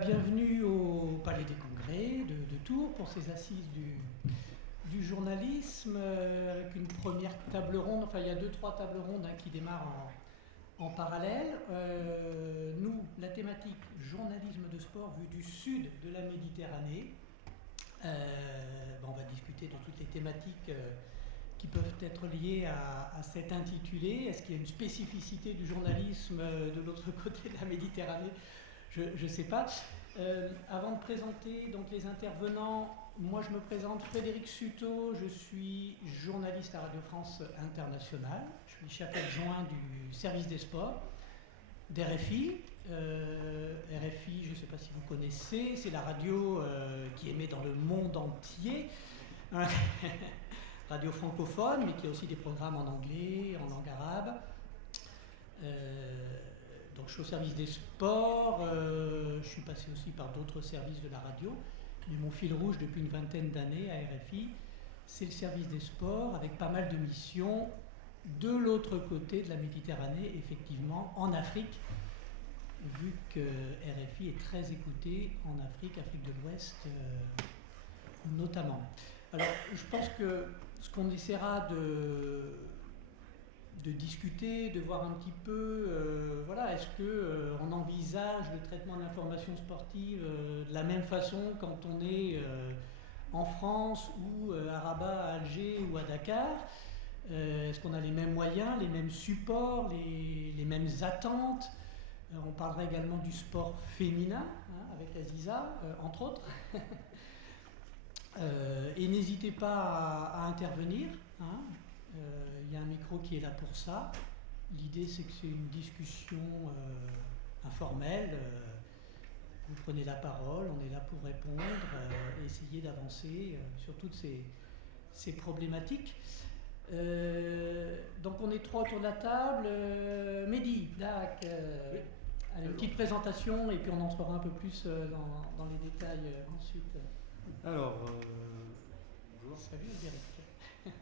Bienvenue au Palais des Congrès de Tours pour ces assises du journalisme avec une première table ronde. Enfin, il y a 2-3 tables rondes qui démarrent en parallèle. Nous, la thématique journalisme de sport vu du sud de la Méditerranée. On va discuter de toutes les thématiques qui peuvent être liées à cet intitulé. Est-ce qu'il y a une spécificité du journalisme de l'autre côté de la Méditerranée ? Je ne sais pas. Avant de présenter donc, les intervenants, moi je me présente Frédéric Suto, je suis journaliste à Radio France Internationale, je suis chef adjoint du service des sports d'RFI. RFI, je ne sais pas si vous connaissez, c'est la radio qui émet dans le monde entier, radio francophone, mais qui a aussi des programmes en anglais, en langue arabe. Donc je suis au service des sports, je suis passé aussi par d'autres services de la radio, mais mon fil rouge depuis une vingtaine d'années à RFI, c'est le service des sports avec pas mal de missions de l'autre côté de la Méditerranée, effectivement, en Afrique, vu que RFI est très écouté en Afrique, Afrique de l'Ouest notamment. Alors je pense que ce qu'on essaiera de discuter, de voir un petit peu, est-ce qu'on envisage le traitement de l'information sportive de la même façon quand on est en France ou à Rabat, à Alger ou à Dakar. Est-ce qu'on a les mêmes moyens, les mêmes supports, les mêmes attentes. On parlera également du sport féminin, avec Aziza, entre autres. Et n'hésitez pas à intervenir. Il y a un micro qui est là pour ça. L'idée, c'est que c'est une discussion informelle. Vous prenez la parole, on est là pour répondre, essayer d'avancer sur toutes ces problématiques. Donc on est 3 autour de la table. Mehdi, Dak, Oui. allez, une petite présentation et puis on entrera un peu plus dans les détails ensuite. Alors, bonjour. Salut Eric.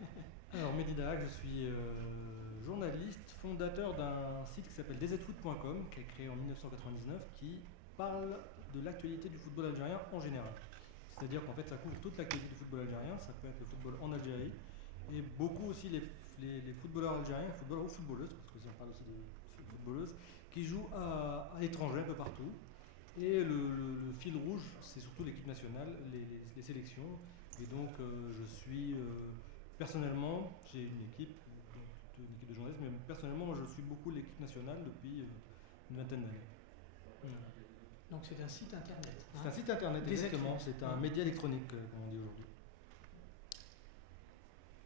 Alors, Mehdi Daak, je suis journaliste, fondateur d'un site qui s'appelle dzfoot.com, qui est créé en 1999, qui parle de l'actualité du football algérien en général. C'est-à-dire qu'en fait, ça couvre toute l'actualité du football algérien, ça peut être le football en Algérie, et beaucoup aussi les footballeurs algériens, footballeurs ou footballeuses, parce que ça parle aussi de footballeuses, qui jouent à l'étranger un peu partout. Et le fil rouge, c'est surtout l'équipe nationale, les sélections. Et donc, je suis personnellement, j'ai une équipe de journalistes, mais personnellement, moi, je suis beaucoup l'équipe nationale depuis une vingtaine d'années. Donc c'est un site internet. C'est un site internet, exactement. C'est un média électronique, comme on dit aujourd'hui.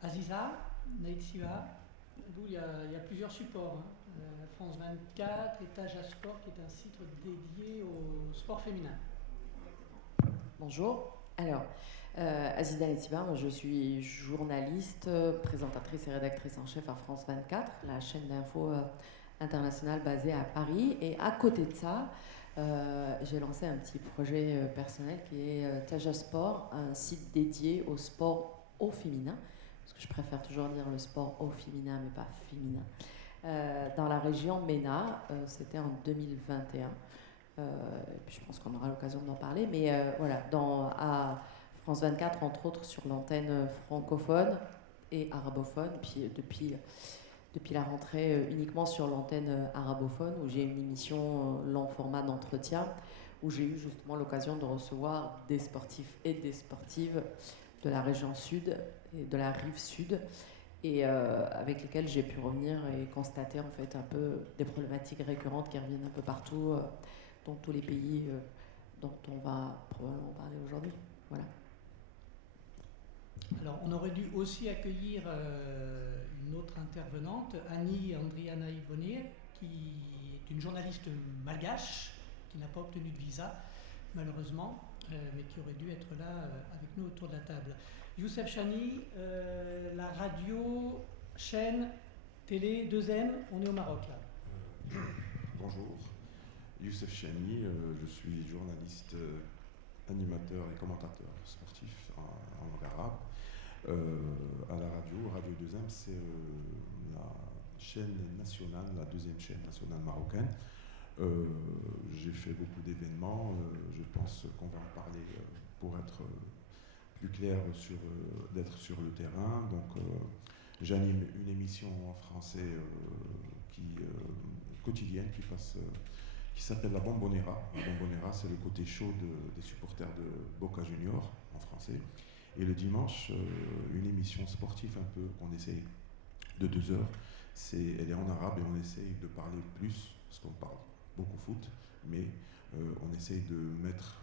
Aziza, Naïtsiva, il y a plusieurs supports. France 24, Étage à Sport, qui est un site dédié au sport féminin. Bonjour. Alors, Aziza Naïtsiva, moi je suis journaliste, présentatrice et rédactrice en chef à France 24, la chaîne d'info internationale basée à Paris. Et à côté de ça, j'ai lancé un petit projet personnel qui est Taja Sport, un site dédié au sport au féminin, parce que je préfère toujours dire le sport au féminin, mais pas féminin, dans la région MENA. C'était en 2021. Je pense qu'on aura l'occasion d'en parler, mais voilà, à France 24, entre autres, sur l'antenne francophone et arabophone, puis depuis la rentrée uniquement sur l'antenne arabophone, où j'ai une émission long format d'entretien, où j'ai eu justement l'occasion de recevoir des sportifs et des sportives de la région sud et de la rive sud, et avec lesquels j'ai pu revenir et constater en fait un peu des problématiques récurrentes qui reviennent un peu partout dans tous les pays dont on va probablement parler aujourd'hui. Voilà. Alors, on aurait dû aussi accueillir une autre intervenante, Annie Andriana Ivonir, qui est une journaliste malgache, qui n'a pas obtenu de visa, malheureusement, mais qui aurait dû être là avec nous autour de la table. Youssef Chani, la radio, chaîne, télé, 2M, on est au Maroc là. Bonjour, Youssef Chani, je suis journaliste, animateur et commentateur sportif en langue arabe. À la Radio 2M, c'est la chaîne nationale, la deuxième chaîne nationale marocaine. J'ai fait beaucoup d'événements, je pense qu'on va en parler pour être plus clair d'être sur le terrain. Donc j'anime une émission en français quotidienne qui s'appelle La Bombonera. La Bombonera, c'est le côté chaud des supporters de Boca Juniors en français. Et le dimanche, une émission sportive un peu qu'on essaye de 2 heures. Elle est en arabe et on essaye de parler plus, parce qu'on parle beaucoup foot, mais on essaye de mettre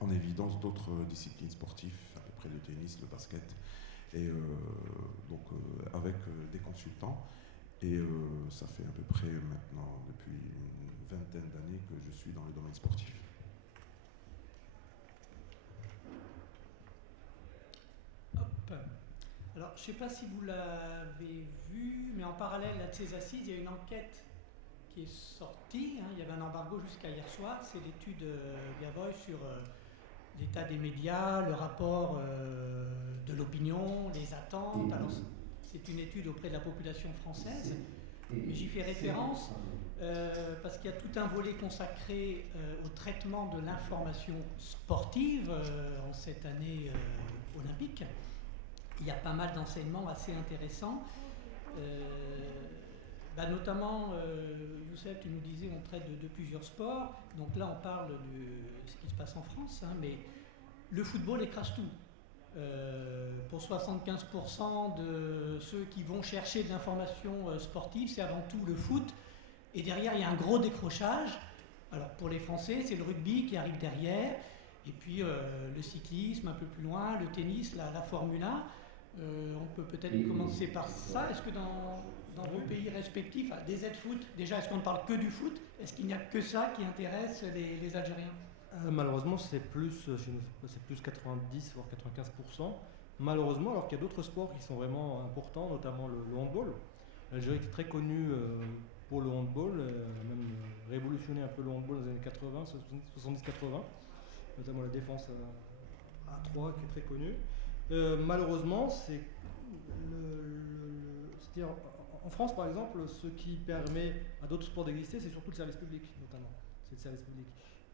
en évidence d'autres disciplines sportives, à peu près le tennis, le basket, et donc avec des consultants. Et ça fait à peu près maintenant, depuis une vingtaine d'années que je suis dans le domaine sportif. Hop. Alors, je ne sais pas si vous l'avez vu, mais en parallèle à ces assises, il y a une enquête qui est sortie. Il y avait un embargo jusqu'à hier soir. C'est l'étude Gavoy sur l'état des médias, le rapport de l'opinion, les attentes. Alors, c'est une étude auprès de la population française, mais j'y fais référence parce qu'il y a tout un volet consacré au traitement de l'information sportive en cette année olympique. Il y a pas mal d'enseignements assez intéressants. Notamment, Youssef, tu nous disais, on traite de plusieurs sports. Donc là, on parle de ce qui se passe en France, mais le football écrase tout. Pour 75% de ceux qui vont chercher de l'information sportive, c'est avant tout le foot. Et derrière, il y a un gros décrochage. Alors pour les Français, c'est le rugby qui arrive derrière. Et puis le cyclisme un peu plus loin, le tennis, la Formule 1. On peut peut-être commencer par ça. Est-ce que dans vos pays respectifs, des aides-foot, déjà, est-ce qu'on ne parle que du foot? Est-ce qu'il n'y a que ça qui intéresse les Algériens? Malheureusement, c'est plus chez nous, c'est plus 90 voire 95%. Malheureusement, alors qu'il y a d'autres sports qui sont vraiment importants, notamment le handball. L'Algérie était très connue pour le handball, même révolutionné un peu le handball dans les années 80, 70-80, notamment la défense à 3 qui est très connue. Malheureusement, c'est-à-dire en France, par exemple, ce qui permet à d'autres sports d'exister, c'est surtout le service public, notamment. C'est le service public.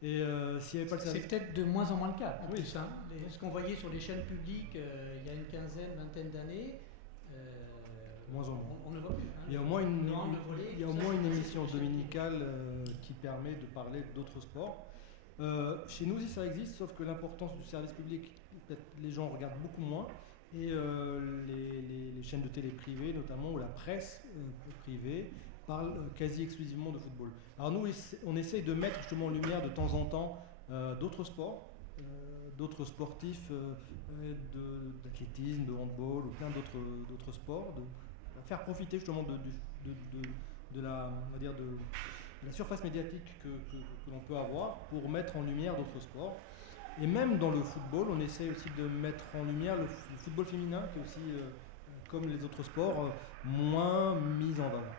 Et s'il n'y avait pas le service... C'est peut-être de moins en moins le cas. Oui. Plus, ce qu'on voyait sur les chaînes publiques il y a une vingtaine d'années, moins en moins. On ne voit plus. Il y a au moins une émission dominicale qui permet de parler d'autres sports. Chez nous aussi ça existe, sauf que l'importance du service public, peut-être les gens regardent beaucoup moins, et les chaînes de télé privées notamment, ou la presse privée, parlent quasi exclusivement de football. Alors nous, on essaye de mettre justement en lumière de temps en temps d'autres sports, d'autres sportifs d'athlétisme, de handball, ou plein d'autres sports, de faire profiter justement de la surface médiatique que l'on peut avoir pour mettre en lumière d'autres sports. Et même dans le football, on essaie aussi de mettre en lumière le football féminin, qui est aussi, comme les autres sports, moins mis en valeur.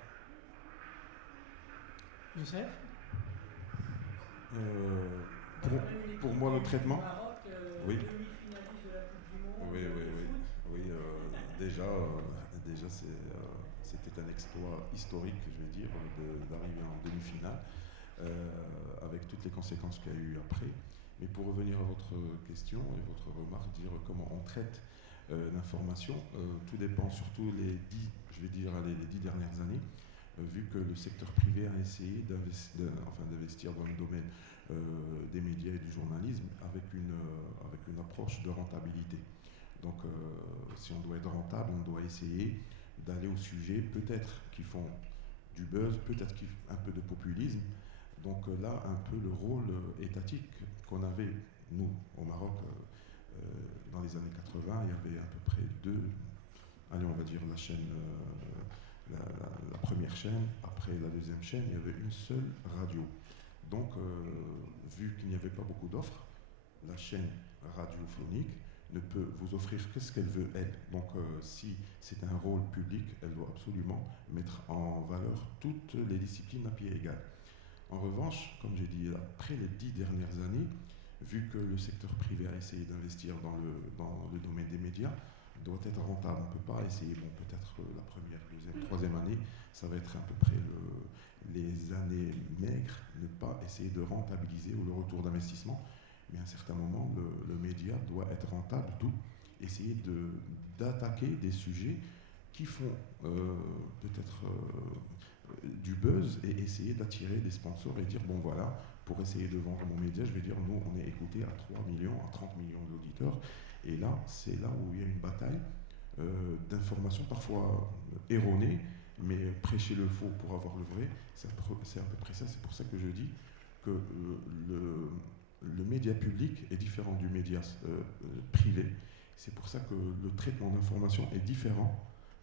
Youssef? Pour moi, le traitement. Maroc, Oui. Demi-finaliste de la Coupe du Monde. Oui. Déjà, c'était un exploit historique, je vais dire, d'arriver en demi-finale, avec toutes les conséquences qu'il y a eu après. Mais pour revenir à votre question et votre remarque, dire comment on traite l'information, tout dépend, surtout les 10 dernières années, vu que le secteur privé a essayé d'investir dans le domaine des médias et du journalisme avec une approche de rentabilité. Donc si on doit être rentable, on doit essayer d'aller au sujet, peut-être qui font du buzz, peut-être un peu de populisme. Donc là, un peu le rôle étatique qu'on avait, nous, au Maroc, dans les années 80, il y avait à peu près on va dire la chaîne, la première chaîne, après la deuxième chaîne, il y avait une seule radio. Donc, vu qu'il n'y avait pas beaucoup d'offres, la chaîne radiophonique ne peut vous offrir que ce qu'elle veut, elle. Donc, si c'est un rôle public, elle doit absolument mettre en valeur toutes les disciplines à pied égal. En revanche, comme j'ai dit, après les 10 dernières années, vu que le secteur privé a essayé d'investir dans le domaine des médias, doit être rentable. On ne peut pas essayer, peut-être la première, deuxième, troisième année, ça va être à peu près les années maigres, ne pas essayer de rentabiliser ou le retour d'investissement, mais à un certain moment, le média doit être rentable, d'où essayer d'attaquer des sujets qui font peut-être du buzz et essayer d'attirer des sponsors et dire bon voilà, pour essayer de vendre mon média, je vais dire nous on est écouté à 3 millions, à 30 millions d'auditeurs, et là c'est là où il y a une bataille d'informations parfois erronées, mais prêcher le faux pour avoir le vrai, c'est à peu près ça. C'est pour ça que je dis que le média public est différent du média privé. C'est pour ça que le traitement d'information est différent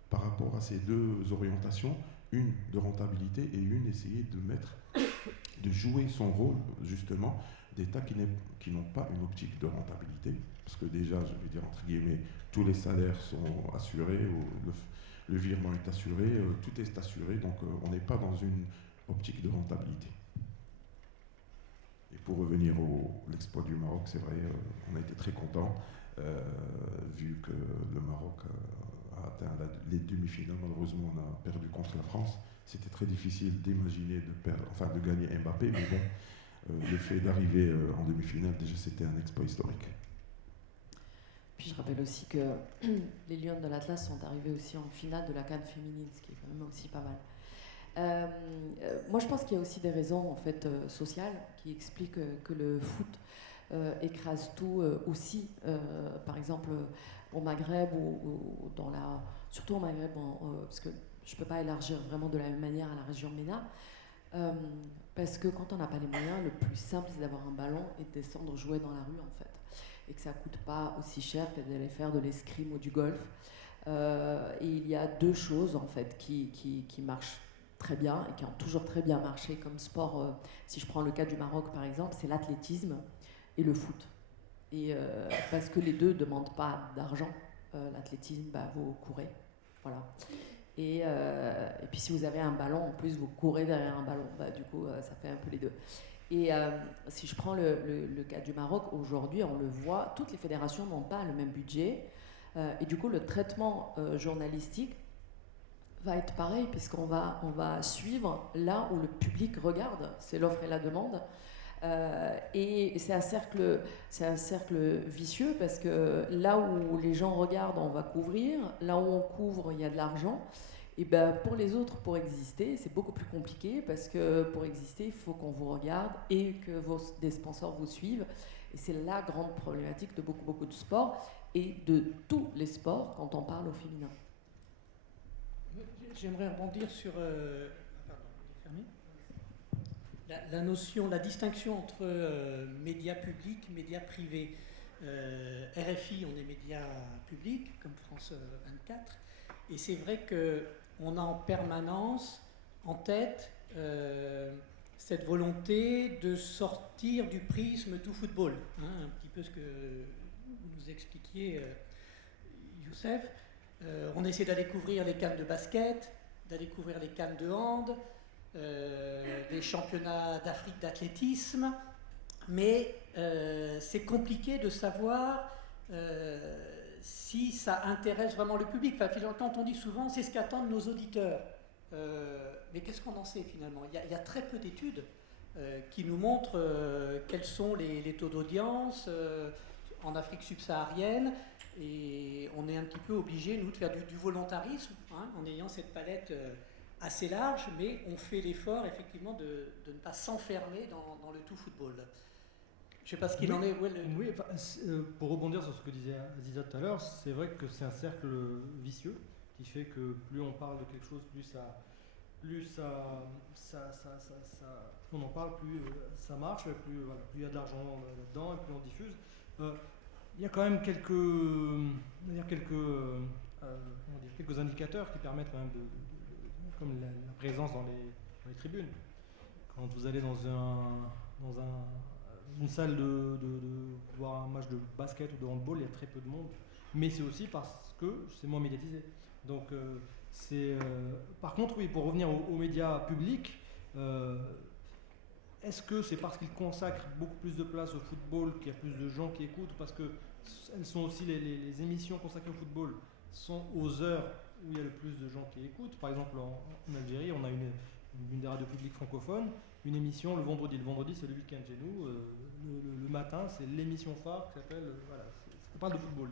par rapport à ces deux orientations, une de rentabilité et une essayer de jouer son rôle justement d'État qui n'ont pas une optique de rentabilité, parce que déjà, je vais dire entre guillemets, tous les salaires sont assurés, le virement est assuré, tout est assuré, donc on n'est pas dans une optique de rentabilité. Et pour revenir à l'exploit du Maroc, c'est vrai, on a été très contents, vu que le Maroc a atteint les demi-finales. Malheureusement, on a perdu contre la France. C'était très difficile d'imaginer de gagner Mbappé, mais bon, le fait d'arriver en demi-finale, déjà, c'était un exploit historique. Puis je rappelle aussi que les Lions de l'Atlas sont arrivés aussi en finale de la CAN féminine, ce qui est quand même aussi pas mal. Moi, je pense qu'il y a aussi des raisons en fait sociales qui expliquent que le foot écrase tout aussi. Par exemple, au Maghreb ou surtout au Maghreb, parce que je peux pas élargir vraiment de la même manière à la région MENA. Parce que quand on n'a pas les moyens, le plus simple c'est d'avoir un ballon et de descendre jouer dans la rue en fait. Et que ça coûte pas aussi cher que d'aller faire de l'escrime ou du golf. Et il y a deux choses en fait qui marchent très bien et qui ont toujours très bien marché comme sport. Si je prends le cas du Maroc par exemple, c'est l'athlétisme et le foot. Et parce que les deux ne demandent pas d'argent. L'athlétisme, vous courez. Voilà. Et puis si vous avez un ballon, en plus vous courez derrière un ballon. Du coup, ça fait un peu les deux. Et si je prends le cas du Maroc, aujourd'hui, on le voit, toutes les fédérations n'ont pas le même budget. Et du coup, le traitement journalistique va être pareil, puisqu'on va suivre là où le public regarde. C'est l'offre et la demande. Et c'est un cercle vicieux, parce que là où les gens regardent, on va couvrir. Là où on couvre, il y a de l'argent. Et pour les autres, pour exister, c'est beaucoup plus compliqué, parce que pour exister, il faut qu'on vous regarde et que des sponsors vous suivent. Et c'est la grande problématique de beaucoup de sports et de tous les sports quand on parle au féminin. J'aimerais rebondir sur la notion, la distinction entre médias publics, médias privés. RFI, on est médias publics, comme France 24, et c'est vrai qu'on a en permanence en tête cette volonté de sortir du prisme tout football, un petit peu ce que vous nous expliquiez, Youssef. On essaie d'aller couvrir les CAN de basket, d'aller couvrir les CAN de hand, les championnats d'Afrique d'athlétisme, mais c'est compliqué de savoir si ça intéresse vraiment le public. Enfin, quand on dit souvent, c'est ce qu'attendent nos auditeurs. Mais qu'est-ce qu'on en sait finalement ? Il y a très peu d'études qui nous montrent quels sont les taux d'audience en Afrique subsaharienne, et on est un petit peu obligé, nous, de faire du volontarisme, en ayant cette palette assez large, mais on fait l'effort effectivement de ne pas s'enfermer dans le tout football. Je ne sais pas ce qu'il en est. Oui, pour rebondir sur ce que disait Aziza tout à l'heure, c'est vrai que c'est un cercle vicieux qui fait que plus on parle de quelque chose, plus on en parle, plus ça marche, plus il y a de l'argent là-dedans et plus on diffuse. Il y a quand même quelques indicateurs qui permettent quand même comme la présence dans les tribunes. Quand vous allez dans une salle de voir un match de basket ou de handball, il y a très peu de monde, mais c'est aussi parce que c'est moins médiatisé. Donc par contre, oui, pour revenir aux médias publics, est-ce que c'est parce qu'ils consacrent beaucoup plus de place au football qu'il y a plus de gens qui écoutent, parce que elles sont aussi les émissions consacrées au football sont aux heures où il y a le plus de gens qui écoutent. Par exemple, en Algérie, on a une des radios publiques francophones, une émission le vendredi. Le vendredi, c'est le week-end chez nous. Le matin, c'est l'émission phare qui s'appelle. Voilà, on parle de football,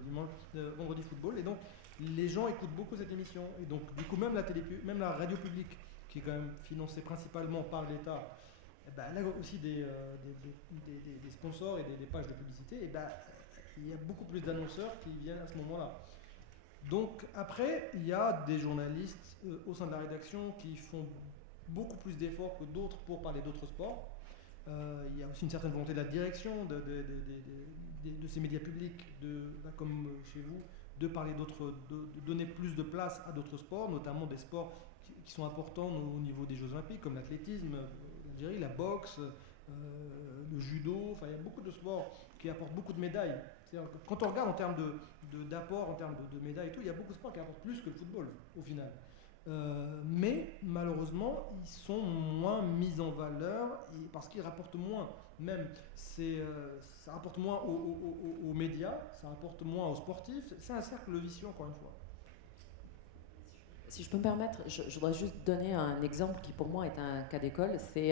vendredi football. Et donc, les gens écoutent beaucoup cette émission. Et donc, du coup, même la radio publique, qui est quand même financée principalement par l'État, elle a aussi des sponsors et des pages de publicité. Et il y a beaucoup plus d'annonceurs qui viennent à ce moment-là. Donc après, il y a des journalistes au sein de la rédaction qui font beaucoup plus d'efforts que d'autres pour parler d'autres sports. Il y a aussi une certaine volonté de la direction de ces médias publics, comme chez vous, de parler de donner plus de place à d'autres sports, notamment des sports qui sont importants au niveau des Jeux Olympiques, comme l'athlétisme, l'Algérie, la boxe, le judo. Enfin, il y a beaucoup de sports qui apportent beaucoup de médailles. Quand on regarde en termes d'apport, en termes de médailles et tout, il y a beaucoup de sports qui apportent plus que le football au final. Mais malheureusement, ils sont moins mis en valeur parce qu'ils rapportent moins. Même, ça rapporte moins aux médias, ça rapporte moins aux sportifs. C'est un cercle vicieux, encore une fois. Si je peux me permettre, je voudrais juste donner un exemple qui pour moi est un cas d'école. C'est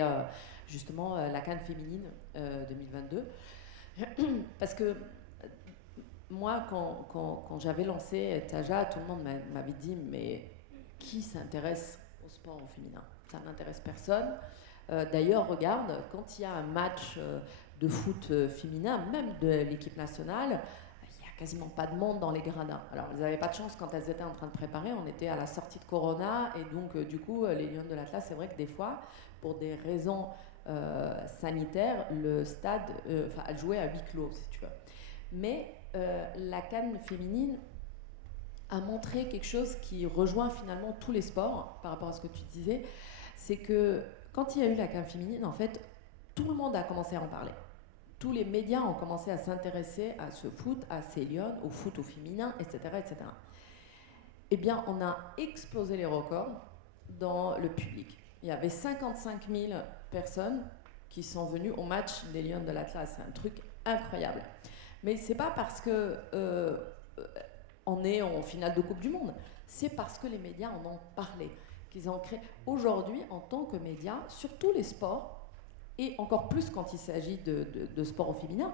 justement la CAN féminine 2022. Parce que moi, quand j'avais lancé Taja, tout le monde m'avait dit « mais qui s'intéresse au sport au féminin ? Ça n'intéresse personne. » D'ailleurs, regarde, quand il y a un match de foot féminin, même de l'équipe nationale, il n'y a quasiment pas de monde dans les gradins. Alors, elles n'avaient pas de chance quand elles étaient en train de préparer. On était à la sortie de Corona et donc, du coup, les Lions de l'Atlas, c'est vrai que des fois, pour des raisons sanitaires, le stade, elle jouait à huis clos, si tu veux. Mais la CAN féminine a montré quelque chose qui rejoint finalement tous les sports par rapport à ce que tu disais, c'est que quand il y a eu la CAN féminine, en fait, tout le monde a commencé à en parler. Tous les médias ont commencé à s'intéresser à ce foot, à ces Lions, au foot au féminin, etc., etc. Eh bien, on a explosé les records dans le public. Il y avait 55 000 personnes qui sont venues au match des Lions de l'Atlas. C'est un truc incroyable. Mais c'est pas parce que on est en finale de Coupe du Monde, c'est parce que les médias en ont parlé, qu'ils ont créé. Aujourd'hui, en tant que médias, sur tous les sports, et encore plus quand il s'agit de sport au féminin,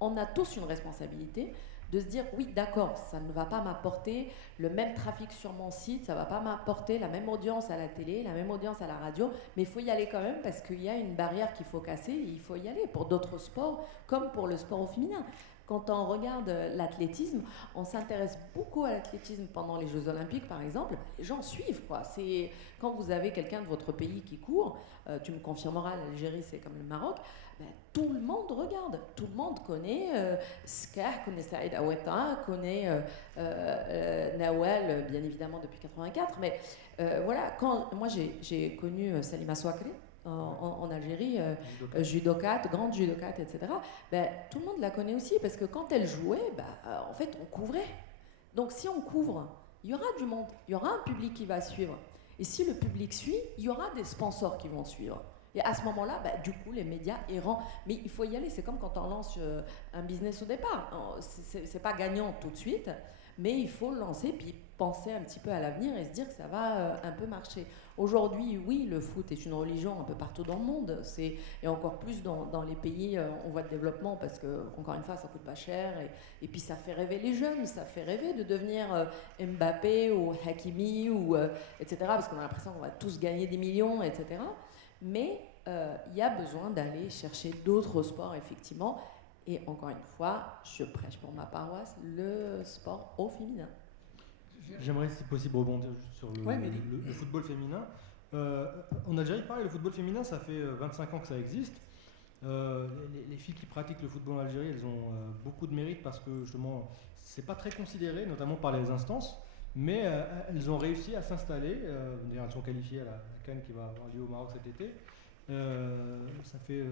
on a tous une responsabilité de se dire oui, d'accord, ça ne va pas m'apporter le même trafic sur mon site, ça ne va pas m'apporter la même audience à la télé, la même audience à la radio, mais il faut y aller quand même parce qu'il y a une barrière qu'il faut casser et il faut y aller pour d'autres sports comme pour le sport au féminin. Quand on regarde l'athlétisme, on s'intéresse beaucoup à l'athlétisme pendant les Jeux Olympiques, par exemple. Les gens suivent, quoi. C'est quand vous avez quelqu'un de votre pays qui court, tu me confirmeras, l'Algérie, c'est comme le Maroc, tout le monde regarde. Tout le monde connaît Skah, connaît Saïd Aouetta, connaît Nawal, bien évidemment, depuis 84. Mais voilà, moi, j'ai connu Salima Souakri, en Algérie, judokate, grande judokate, etc. Tout le monde la connaît aussi parce que quand elle jouait, en fait, on couvrait. Donc si on couvre, il y aura du monde, il y aura un public qui va suivre. Et si le public suit, il y aura des sponsors qui vont suivre. Et à ce moment-là, du coup, les médias errants. Mais il faut y aller, c'est comme quand on lance un business au départ. C'est pas gagnant tout de suite, mais il faut le lancer puis penser un petit peu à l'avenir et se dire que ça va un peu marcher. Aujourd'hui, oui, le foot est une religion un peu partout dans le monde, et encore plus dans les pays en voie de développement parce que, encore une fois, ça coûte pas cher et puis ça fait rêver les jeunes, ça fait rêver de devenir Mbappé ou Hakimi etc. parce qu'on a l'impression qu'on va tous gagner des millions, etc. Mais il y a besoin d'aller chercher d'autres sports, effectivement. Et encore une fois, je prêche pour ma paroisse, le sport au féminin. J'aimerais, si possible, rebondir juste sur le football féminin. En Algérie, pareil, le football féminin, ça fait 25 ans que ça existe. Les filles qui pratiquent le football en Algérie, elles ont beaucoup de mérite parce que, justement, c'est pas très considéré, notamment par les instances. Mais elles ont réussi à s'installer. Elles sont qualifiées à la CAN qui va avoir lieu au Maroc cet été. Ça fait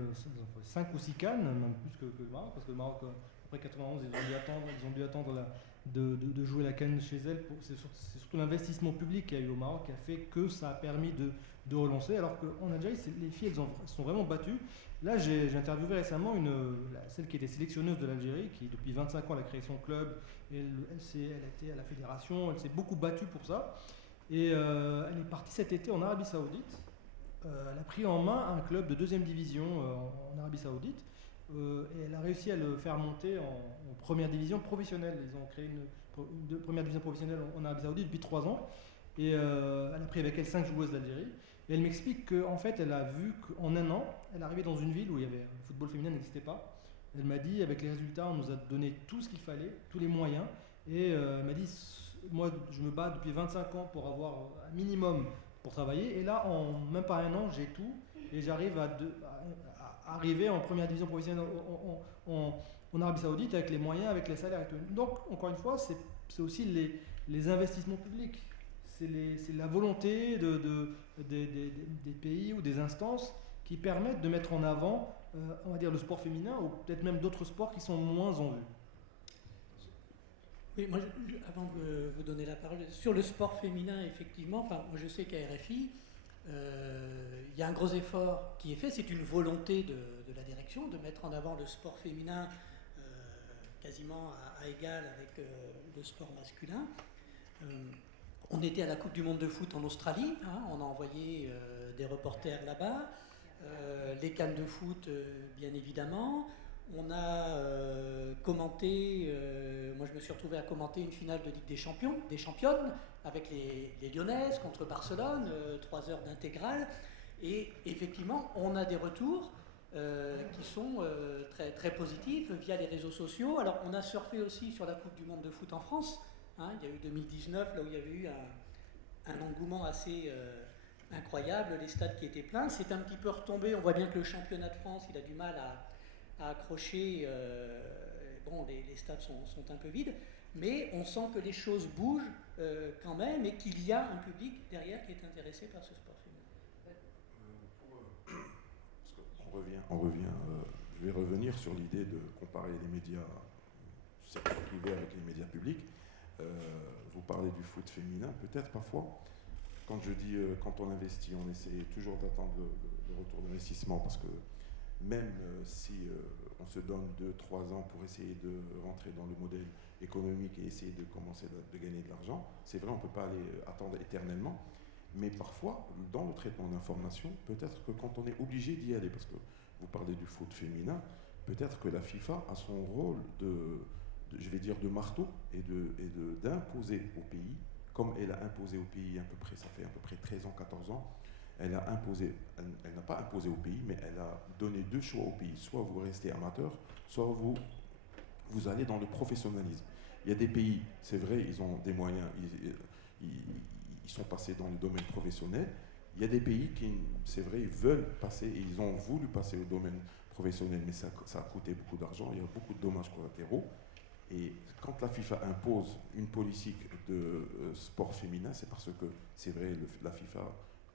5 ou 6 CAN, même plus que le Maroc, parce que le Maroc, après 91, ils ont dû attendre de jouer la CAN chez elle. C'est surtout l'investissement public qu'il y a eu au Maroc qui a fait que ça a permis de relancer, alors qu'en Algérie, les filles, elles sont vraiment battues. Là, j'ai interviewé récemment celle qui était sélectionneuse de l'Algérie, qui depuis 25 ans elle a créé son club, et elle a été à la fédération, elle s'est beaucoup battue pour ça. Et elle est partie cet été en Arabie Saoudite. Elle a pris en main un club de 2e division en Arabie Saoudite. Et elle a réussi à le faire monter en première division professionnelle. Ils ont créé une première division professionnelle en Arabie Saoudite depuis 3 ans. Et elle a pris avec elle 5 joueuses d'Algérie. Et elle m'explique qu'en fait, elle a vu qu'en un an, elle est arrivée dans une ville où le football féminin n'existait pas. Elle m'a dit, avec les résultats, on nous a donné tout ce qu'il fallait, tous les moyens. Et elle m'a dit, moi, je me bats depuis 25 ans pour avoir un minimum pour travailler. Et là, en même pas un an, j'ai tout. Et j'arrive à arriver en première division professionnelle en Arabie Saoudite avec les moyens, avec les salaires et tout. Donc, encore une fois, c'est aussi les investissements publics. C'est la volonté des pays ou des instances qui permettent de mettre en avant, on va dire, le sport féminin ou peut-être même d'autres sports qui sont moins en vue. Oui, moi, avant de vous donner la parole, sur le sport féminin, effectivement, moi je sais qu'à RFI, il y a un gros effort qui est fait, c'est une volonté de la direction de mettre en avant le sport féminin quasiment à égal avec le sport masculin. On était à la Coupe du Monde de foot en Australie, on a envoyé des reporters là-bas, les cannes de foot bien évidemment. On a commenté, moi je me suis retrouvé à commenter une finale de Ligue des championnes, avec les Lyonnaises contre Barcelone, 3 heures d'intégrale. Et effectivement, on a des retours qui sont très, très positifs via les réseaux sociaux. Alors on a surfé aussi sur la Coupe du Monde de foot en France. Il y a eu 2019, là où il y avait eu un engouement assez incroyable, les stades qui étaient pleins. C'est un petit peu retombé, on voit bien que le championnat de France, il a du mal à accrocher, les stades sont un peu vides, mais on sent que les choses bougent quand même et qu'il y a un public derrière qui est intéressé par ce sport féminin. On revient, je vais revenir sur l'idée de comparer les médias secteur privé avec les médias publics. Vous parlez du foot féminin, peut-être parfois. Quand je dis quand on investit, on essaie toujours d'attendre le retour d'investissement, parce que même si on se donne 2-3 ans pour essayer de rentrer dans le modèle économique et essayer de commencer de gagner de l'argent, c'est vrai, on ne peut pas aller attendre éternellement, mais parfois, dans le traitement d'information, peut-être que quand on est obligé d'y aller, parce que vous parlez du foot féminin, peut-être que la FIFA a son rôle je vais dire de marteau et d'imposer au pays, comme elle a imposé au pays ça fait à peu près 13 ans, 14 ans, elle n'a pas imposé au pays, mais elle a donné 2 choix au pays. Soit vous restez amateur, soit vous allez dans le professionnalisme. Il y a des pays, c'est vrai, ils ont des moyens, ils sont passés dans le domaine professionnel. Il y a des pays qui, c'est vrai, ils veulent passer, et ils ont voulu passer au domaine professionnel, mais ça a coûté beaucoup d'argent, il y a beaucoup de dommages collatéraux. Et quand la FIFA impose une politique de sport féminin, c'est parce que, c'est vrai, la FIFA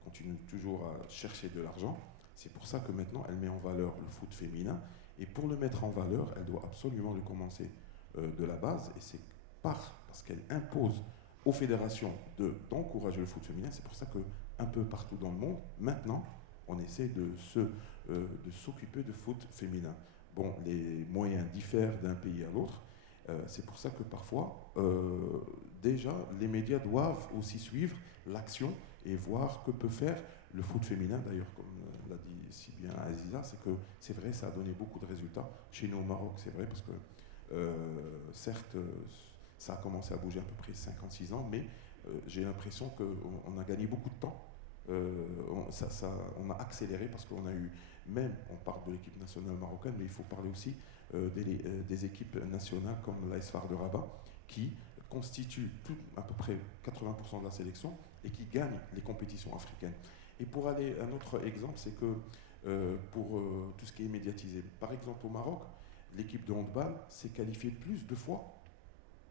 continue toujours à chercher de l'argent. C'est pour ça que maintenant, elle met en valeur le foot féminin. Et pour le mettre en valeur, elle doit absolument le commencer de la base. Et c'est parce qu'elle impose aux fédérations d'encourager le foot féminin. C'est pour ça qu'un peu partout dans le monde, maintenant, on essaie de s'occuper de foot féminin. Bon, les moyens diffèrent d'un pays à l'autre. C'est pour ça que parfois, déjà, les médias doivent aussi suivre l'action et voir que peut faire le foot féminin. D'ailleurs, comme l'a dit si bien Aziza, c'est que c'est vrai, ça a donné beaucoup de résultats. Chez nous au Maroc, c'est vrai, parce que certes, ça a commencé à bouger à peu près 5-6 ans, mais j'ai l'impression qu'on a gagné beaucoup de temps. On a accéléré parce qu'on a eu, même, on parle de l'équipe nationale marocaine, mais il faut parler aussi des équipes nationales comme l'AS FAR de Rabat, qui constituent à peu près 80% de la sélection et qui gagnent les compétitions africaines. Et pour aller à un autre exemple, c'est que pour tout ce qui est médiatisé, par exemple au Maroc, l'équipe de handball s'est qualifiée plus de fois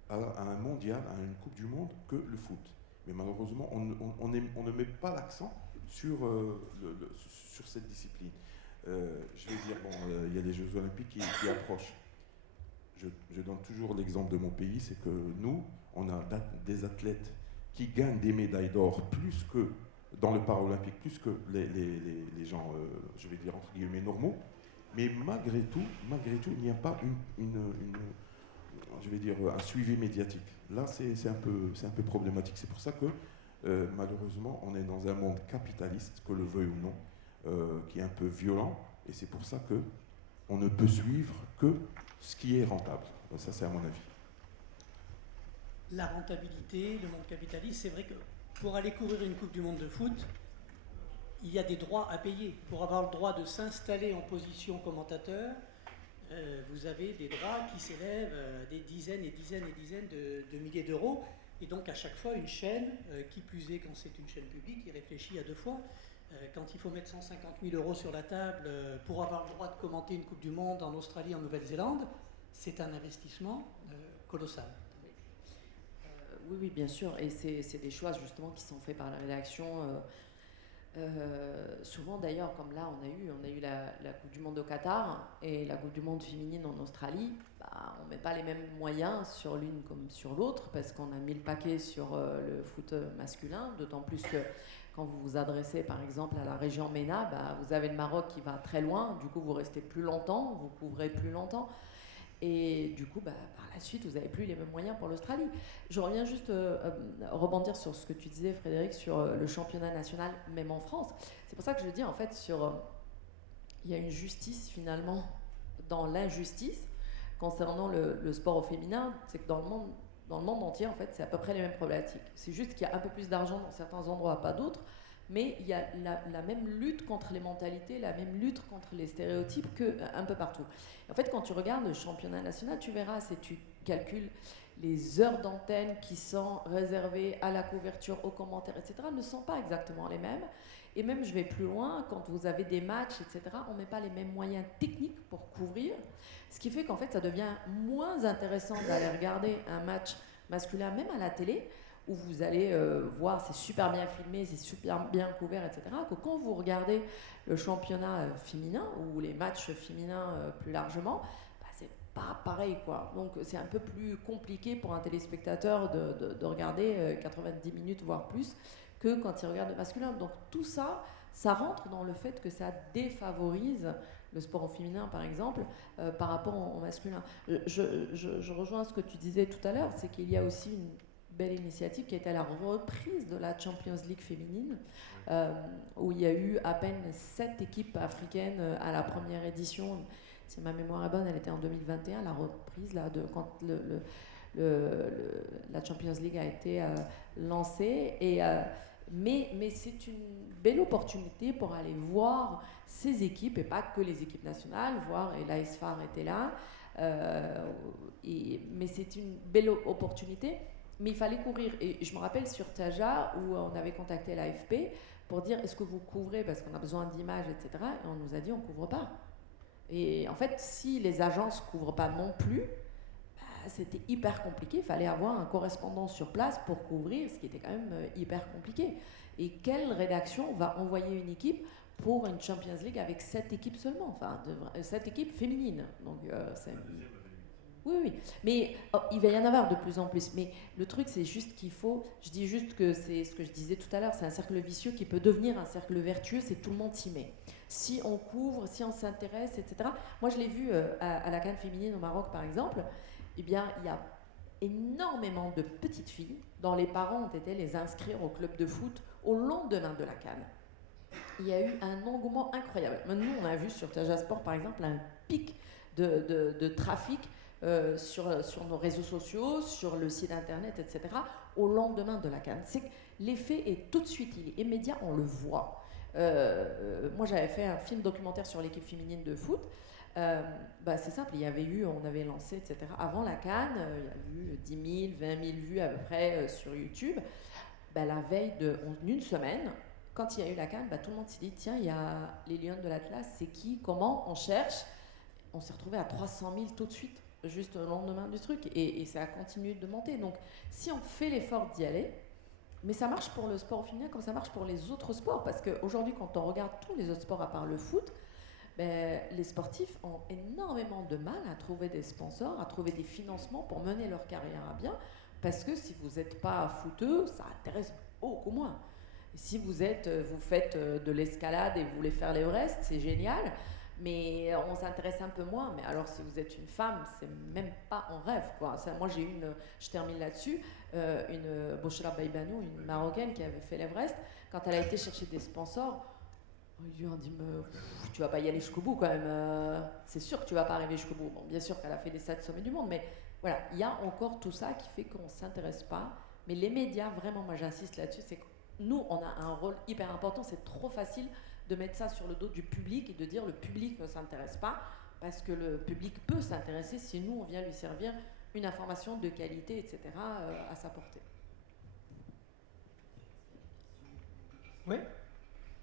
à un mondial, à une Coupe du Monde, que le foot. Mais malheureusement, on ne met pas l'accent sur cette discipline. Je vais dire, il y a les Jeux Olympiques qui approchent. je donne toujours l'exemple de mon pays, c'est que nous, on a des athlètes qui gagnent des médailles d'or plus que dans le paralympique, plus que les gens, je vais dire entre guillemets, normaux. Mais malgré tout, il n'y a pas je vais dire, un suivi médiatique. Là, c'est un peu problématique. C'est pour ça que, malheureusement, on est dans un monde capitaliste, que le veuille ou non, qui est un peu violent. Et c'est pour ça qu'on ne peut suivre que ce qui est rentable. Ça, c'est à mon avis. La rentabilité, le monde capitaliste, c'est vrai que pour aller couvrir une Coupe du Monde de foot, il y a des droits à payer. Pour avoir le droit de s'installer en position commentateur, vous avez des droits qui s'élèvent à des dizaines et dizaines et dizaines de milliers d'euros. Et donc à chaque fois, une chaîne, qui plus est quand c'est une chaîne publique, qui réfléchit à deux fois. Quand il faut mettre 150 000 euros sur la table pour avoir le droit de commenter une Coupe du Monde en Australie, en Nouvelle-Zélande, c'est un investissement colossal. Oui, bien sûr. Et c'est des choix justement qui sont faits par la rédaction. Souvent d'ailleurs, comme là on a eu la Coupe du Monde au Qatar et la Coupe du Monde féminine en Australie, on ne met pas les mêmes moyens sur l'une comme sur l'autre parce qu'on a mis le paquet sur le foot masculin, d'autant plus que quand vous vous adressez par exemple à la région MENA, vous avez le Maroc qui va très loin, du coup vous restez plus longtemps, vous couvrez plus longtemps. Et du coup, par la suite, vous n'avez plus les mêmes moyens pour l'Australie. Je reviens juste rebondir sur ce que tu disais, Frédéric, sur le championnat national, même en France. C'est pour ça que je dis, en fait, il y a une justice, finalement, dans l'injustice concernant le sport au féminin. C'est que dans le monde entier, en fait, c'est à peu près les mêmes problématiques. C'est juste qu'il y a un peu plus d'argent dans certains endroits, pas d'autres. Mais il y a la même lutte contre les mentalités, la même lutte contre les stéréotypes qu'un peu partout. En fait, quand tu regardes le championnat national, tu verras, si tu calcules les heures d'antenne qui sont réservées à la couverture, aux commentaires, etc., ne sont pas exactement les mêmes. Et même, je vais plus loin, quand vous avez des matchs, etc., on ne met pas les mêmes moyens techniques pour couvrir. Ce qui fait qu'en fait, ça devient moins intéressant d'aller regarder un match masculin, même à la télé, où vous allez voir, c'est super bien filmé, c'est super bien couvert, etc., que quand vous regardez le championnat féminin, ou les matchs féminins plus largement, c'est pas pareil, quoi. Donc c'est un peu plus compliqué pour un téléspectateur de regarder 90 minutes, voire plus, que quand il regarde le masculin. Donc tout ça, ça rentre dans le fait que ça défavorise le sport au féminin, par exemple, par rapport au masculin. Je rejoins ce que tu disais tout à l'heure, c'est qu'il y a aussi une belle initiative qui a été à la reprise de la Champions League féminine, où il y a eu à peine 7 équipes africaines à la première édition. Si ma mémoire est bonne, elle était en 2021, la reprise là, quand la Champions League a été lancée. Mais c'est une belle opportunité pour aller voir ces équipes, et pas que les équipes nationales, et l'AS FAR était là. Mais c'est une belle opportunité. Mais il fallait couvrir. Et je me rappelle sur Taja, où on avait contacté l'AFP pour dire est-ce que vous couvrez parce qu'on a besoin d'images, etc. Et on nous a dit on ne couvre pas. Et en fait, si les agences ne couvrent pas non plus, c'était hyper compliqué. Il fallait avoir un correspondant sur place pour couvrir, ce qui était quand même hyper compliqué. Et quelle rédaction va envoyer une équipe pour une Champions League avec 7 équipes seulement, 7 équipes féminines. Donc c'est... Oui, mais il va y en avoir de plus en plus. Mais le truc, c'est juste qu'il faut... Je dis juste que c'est ce que je disais tout à l'heure, c'est un cercle vicieux qui peut devenir un cercle vertueux, c'est tout le monde s'y met. Si on couvre, si on s'intéresse, etc. Moi, je l'ai vu à la CAN féminine au Maroc, par exemple. Eh bien, il y a énormément de petites filles dont les parents ont été les inscrire au club de foot au lendemain de la CAN. Il y a eu un engouement incroyable. Nous, on a vu sur Taja Sport, par exemple, un pic de trafic sur nos réseaux sociaux, sur le site internet, etc., au lendemain de la CAN. C'est que l'effet est tout de suite, il est immédiat, on le voit. Moi, j'avais fait un film documentaire sur l'équipe féminine de foot. C'est simple, on avait lancé, etc. Avant la CAN, il y a eu 10 000, 20 000 vues à peu près sur YouTube. La veille d'une semaine, quand il y a eu la CAN, tout le monde s'est dit, tiens, il y a les Lions de l'Atlas, c'est qui, comment, on cherche. On s'est retrouvé à 300 000 tout de suite, juste au lendemain du truc, et ça a continué de monter. Donc, si on fait l'effort d'y aller, mais ça marche pour le sport féminin comme ça marche pour les autres sports, parce qu'aujourd'hui, quand on regarde tous les autres sports à part le foot, les sportifs ont énormément de mal à trouver des sponsors, à trouver des financements pour mener leur carrière à bien, parce que si vous n'êtes pas footeux, ça intéresse beaucoup moins. Et si vous faites de l'escalade et vous voulez faire l'Everest, c'est génial, mais on s'intéresse un peu moins. Mais alors si vous êtes une femme, c'est même pas en rêve, quoi. Moi je termine là-dessus, une Bouchra Baïbanou, une Marocaine qui avait fait l'Everest, quand elle a été chercher des sponsors, ils lui ont dit tu vas pas y aller jusqu'au bout quand même, c'est sûr que tu vas pas arriver jusqu'au bout. Bon, bien sûr qu'elle a fait des 7 sommets du monde, mais voilà, il y a encore tout ça qui fait qu'on ne s'intéresse pas. Mais les médias, vraiment, moi j'insiste là-dessus, c'est que nous, on a un rôle hyper important. C'est trop facile de mettre ça sur le dos du public et de dire le public ne s'intéresse pas, parce que le public peut s'intéresser si nous, on vient lui servir une information de qualité, etc., à sa portée. Oui.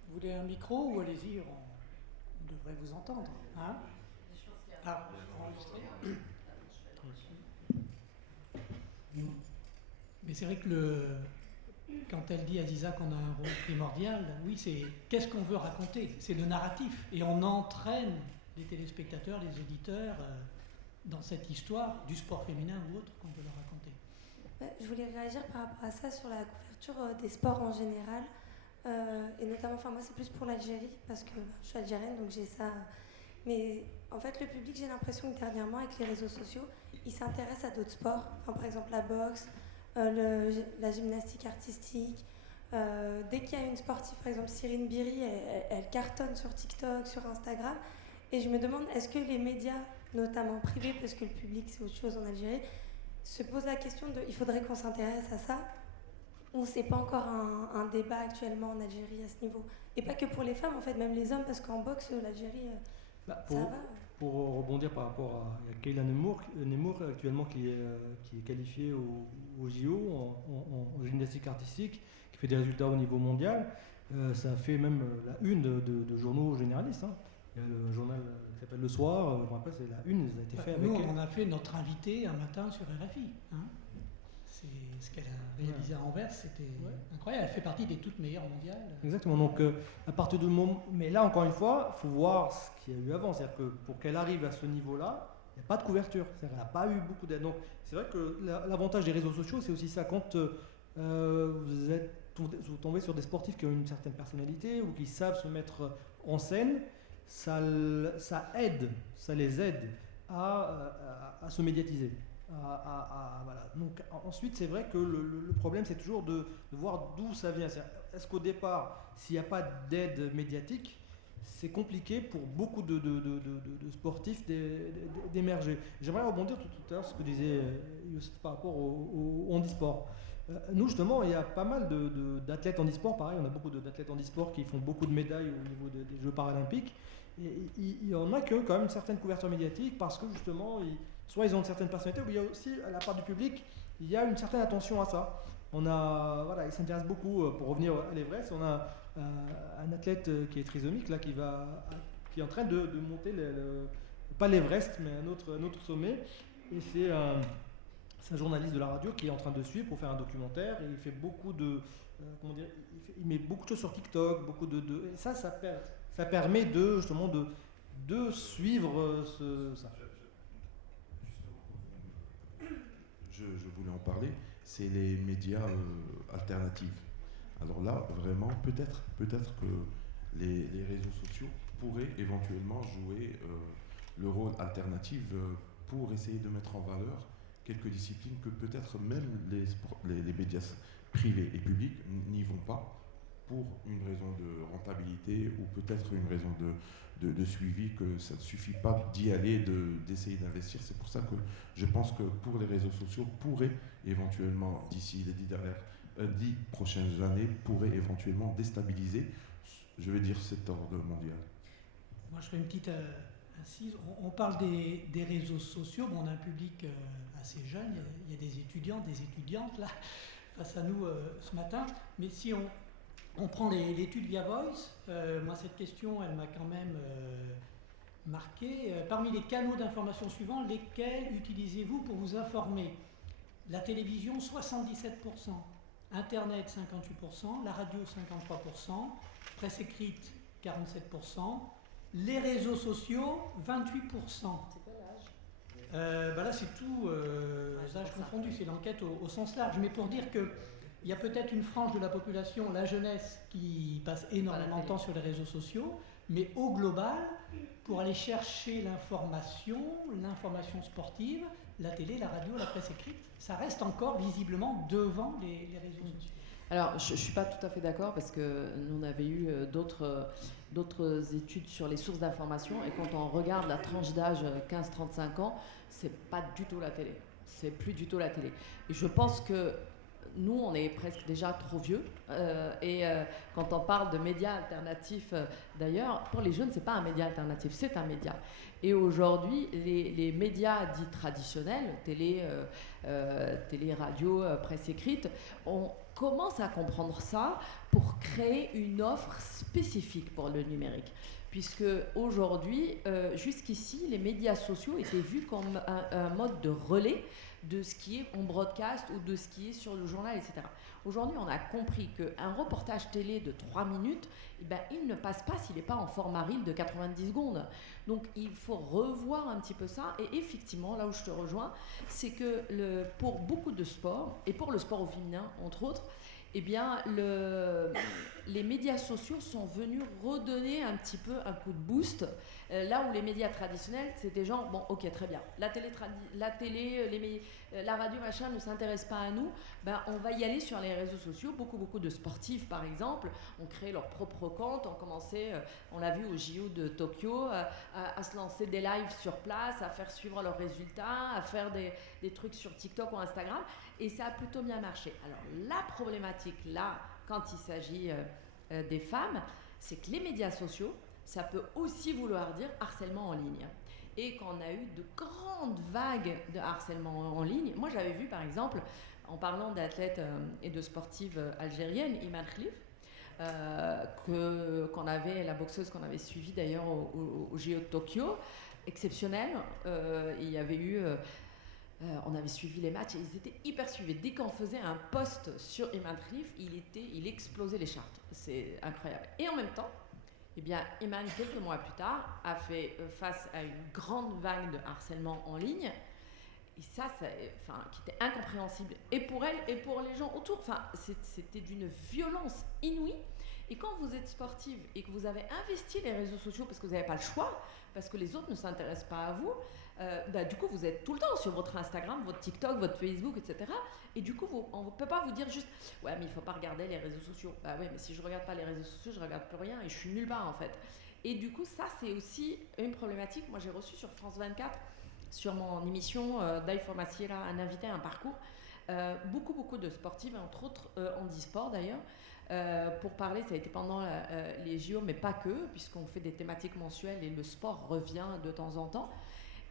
Vous voulez un micro ou allez-y, on devrait vous entendre. Hein? Ah, enregistré. Mais c'est vrai que quand elle dit, Aziza, qu'on a un rôle primordial, oui, c'est qu'est-ce qu'on veut raconter? C'est le narratif. Et on entraîne les téléspectateurs, les auditeurs dans cette histoire du sport féminin ou autre qu'on veut leur raconter. Je voulais réagir par rapport à ça sur la couverture des sports en général. Et notamment, moi c'est plus pour l'Algérie parce que je suis algérienne, donc j'ai ça. Mais en fait, le public, j'ai l'impression que dernièrement, avec les réseaux sociaux, il s'intéresse à d'autres sports. Par exemple, la boxe, la gymnastique artistique. Dès qu'il y a une sportive, par exemple Cyrine Biri, elle cartonne sur TikTok, sur Instagram. Et je me demande, est-ce que les médias, notamment privés, parce que le public c'est autre chose en Algérie, se posent la question de il faudrait qu'on s'intéresse à ça? Ou c'est pas encore un débat actuellement en Algérie à ce niveau? Et pas que pour les femmes, en fait, même les hommes, parce qu'en boxe, l'Algérie, ça va. Pour rebondir par rapport à Kayla Nemour actuellement qui est qualifiée au JO en gymnastique artistique, qui fait des résultats au niveau mondial, ça a fait même la une de journaux généralistes. Hein. Il y a le journal qui s'appelle Le Soir, je me rappelle, c'est la une, ça a été fait avec nous, elle. on a fait notre invité un matin sur RFI. Hein. C'est ce qu'elle a réalisé à Anvers, c'était incroyable. Elle fait partie des toutes meilleures mondiales. Exactement. Donc, à partir du moment. Mais là, encore une fois, il faut voir ce qu'il y a eu avant. C'est-à-dire que pour qu'elle arrive à ce niveau-là, il n'y a pas de couverture. C'est-à-dire qu'elle n'a pas eu beaucoup d'aide. Donc, c'est vrai que l'avantage des réseaux sociaux, c'est aussi ça. Quand vous tombez sur des sportifs qui ont une certaine personnalité ou qui savent se mettre en scène, ça les aide à se médiatiser. Voilà. Donc, ensuite, c'est vrai que le problème, c'est toujours de voir d'où ça vient. Est-ce qu'au départ, s'il n'y a pas d'aide médiatique, c'est compliqué pour beaucoup de sportifs d'émerger. J'aimerais rebondir tout à l'heure sur ce que disait Youssef par rapport au handisport. Nous, justement, il y a pas mal d'athlètes handisport. Pareil, on a beaucoup d'athlètes handisport qui font beaucoup de médailles au niveau des Jeux paralympiques. Et il y en a qui ont quand même une certaine couverture médiatique parce que, justement, soit ils ont une certaine personnalité, ou il y a aussi, à la part du public, il y a une certaine attention à ça. Ils s'intéressent beaucoup, pour revenir à l'Everest, on a un athlète qui est trisomique, là, qui est en train de monter, pas l'Everest, mais un autre sommet. Et c'est un journaliste de la radio qui est en train de suivre pour faire un documentaire. Et il fait beaucoup il met beaucoup de choses sur TikTok, et ça permet justement de suivre ça. Je voulais en parler, c'est les médias alternatifs. Alors là, vraiment, peut-être que les réseaux sociaux pourraient éventuellement jouer le rôle alternatif pour essayer de mettre en valeur quelques disciplines que peut-être même les médias privés et publics n'y vont pas pour une raison de rentabilité ou peut-être une raison de suivi, que ça ne suffit pas d'y aller, d'essayer d'investir. C'est pour ça que je pense que pour les réseaux sociaux pourraient éventuellement, d'ici les 10 prochaines années, pourraient éventuellement déstabiliser, je vais dire, cet ordre mondial. Moi, je ferai une petite incise. On parle des réseaux sociaux. Bon, on a un public assez jeune. Il y a des étudiants, des étudiantes là face à nous ce matin. Mais si on prend l'étude Via Voice, moi cette question elle m'a quand même marqué. Parmi les canaux d'information suivants, lesquels utilisez-vous pour vous informer? La télévision 77%, Internet 58%, la radio 53%, presse écrite 47%, Les réseaux sociaux, 28%. C'est quel âge Là, c'est tout, âges pour ça. confondus, c'est l'enquête au sens large. Mais pour dire qu'il y a peut-être une frange de la population, la jeunesse, qui passe énormément de temps sur les réseaux sociaux, mais au global, pour aller chercher l'information sportive, la télé, la radio, la presse écrite, ça reste encore visiblement devant les réseaux sociaux. Alors, je ne suis pas tout à fait d'accord parce que nous, on avait eu d'autres études sur les sources d'information et quand on regarde la tranche d'âge 15-35 ans, c'est pas du tout la télé. C'est plus du tout la télé. Et je pense que nous, on est presque déjà trop vieux. Quand on parle de médias alternatifs, d'ailleurs, pour les jeunes, c'est pas un média alternatif, c'est un média. Et aujourd'hui, les médias dits traditionnels, télé, radio, presse écrite, on commence à comprendre ça pour créer une offre spécifique pour le numérique. Puisque aujourd'hui, jusqu'ici, les médias sociaux étaient vus comme un mode de relais de ce qui est en broadcast ou de ce qui est sur le journal, etc. Aujourd'hui, on a compris qu'un reportage télé de 3 minutes, il ne passe pas s'il n'est pas en format reel de 90 secondes. Donc, il faut revoir un petit peu ça. Et effectivement, là où je te rejoins, c'est que pour beaucoup de sports, et pour le sport au féminin, entre autres, les médias sociaux sont venus redonner un petit peu un coup de boost. Là où les médias traditionnels, c'était genre, bon, ok, très bien, la télé, la radio, machin, ne s'intéresse pas à nous, on va y aller sur les réseaux sociaux. Beaucoup de sportifs, par exemple, ont créé leur propre compte, ont commencé, on l'a vu au JO de Tokyo, à se lancer des lives sur place, à faire suivre leurs résultats, à faire des trucs sur TikTok ou Instagram, et ça a plutôt bien marché. Alors, la problématique, là, quand il s'agit des femmes, c'est que les médias sociaux, ça peut aussi vouloir dire harcèlement en ligne. Et qu'on a eu de grandes vagues de harcèlement en ligne. Moi, j'avais vu, par exemple, en parlant d'athlètes et de sportives algériennes, Iman Khalif, la boxeuse qu'on avait suivie d'ailleurs au JO de Tokyo, exceptionnelle. Il y avait eu... on avait suivi les matchs et ils étaient hyper suivis. Dès qu'on faisait un post sur Iman Khalif, il explosait les charts. C'est incroyable. Et en même temps, Iman, quelques mois plus tard, a fait face à une grande vague de harcèlement en ligne. Et ça qui était incompréhensible. Et pour elle, et pour les gens autour. C'était d'une violence inouïe. Et quand vous êtes sportive et que vous avez investi les réseaux sociaux parce que vous n'avez pas le choix, parce que les autres ne s'intéressent pas à vous, du coup, vous êtes tout le temps sur votre Instagram, votre TikTok, votre Facebook, etc. Et du coup, on ne peut pas vous dire juste « Ouais, mais il ne faut pas regarder les réseaux sociaux. » Bah oui, mais si je ne regarde pas les réseaux sociaux, je ne regarde plus rien et je suis nulle part, en fait. Et du coup, ça, c'est aussi une problématique. Moi, j'ai reçu sur France 24, sur mon émission d'Informaciera, un invité à un parcours, beaucoup de sportives, entre autres handisport d'ailleurs, pour parler, ça a été pendant les JO, mais pas que, puisqu'on fait des thématiques mensuelles et le sport revient de temps en temps.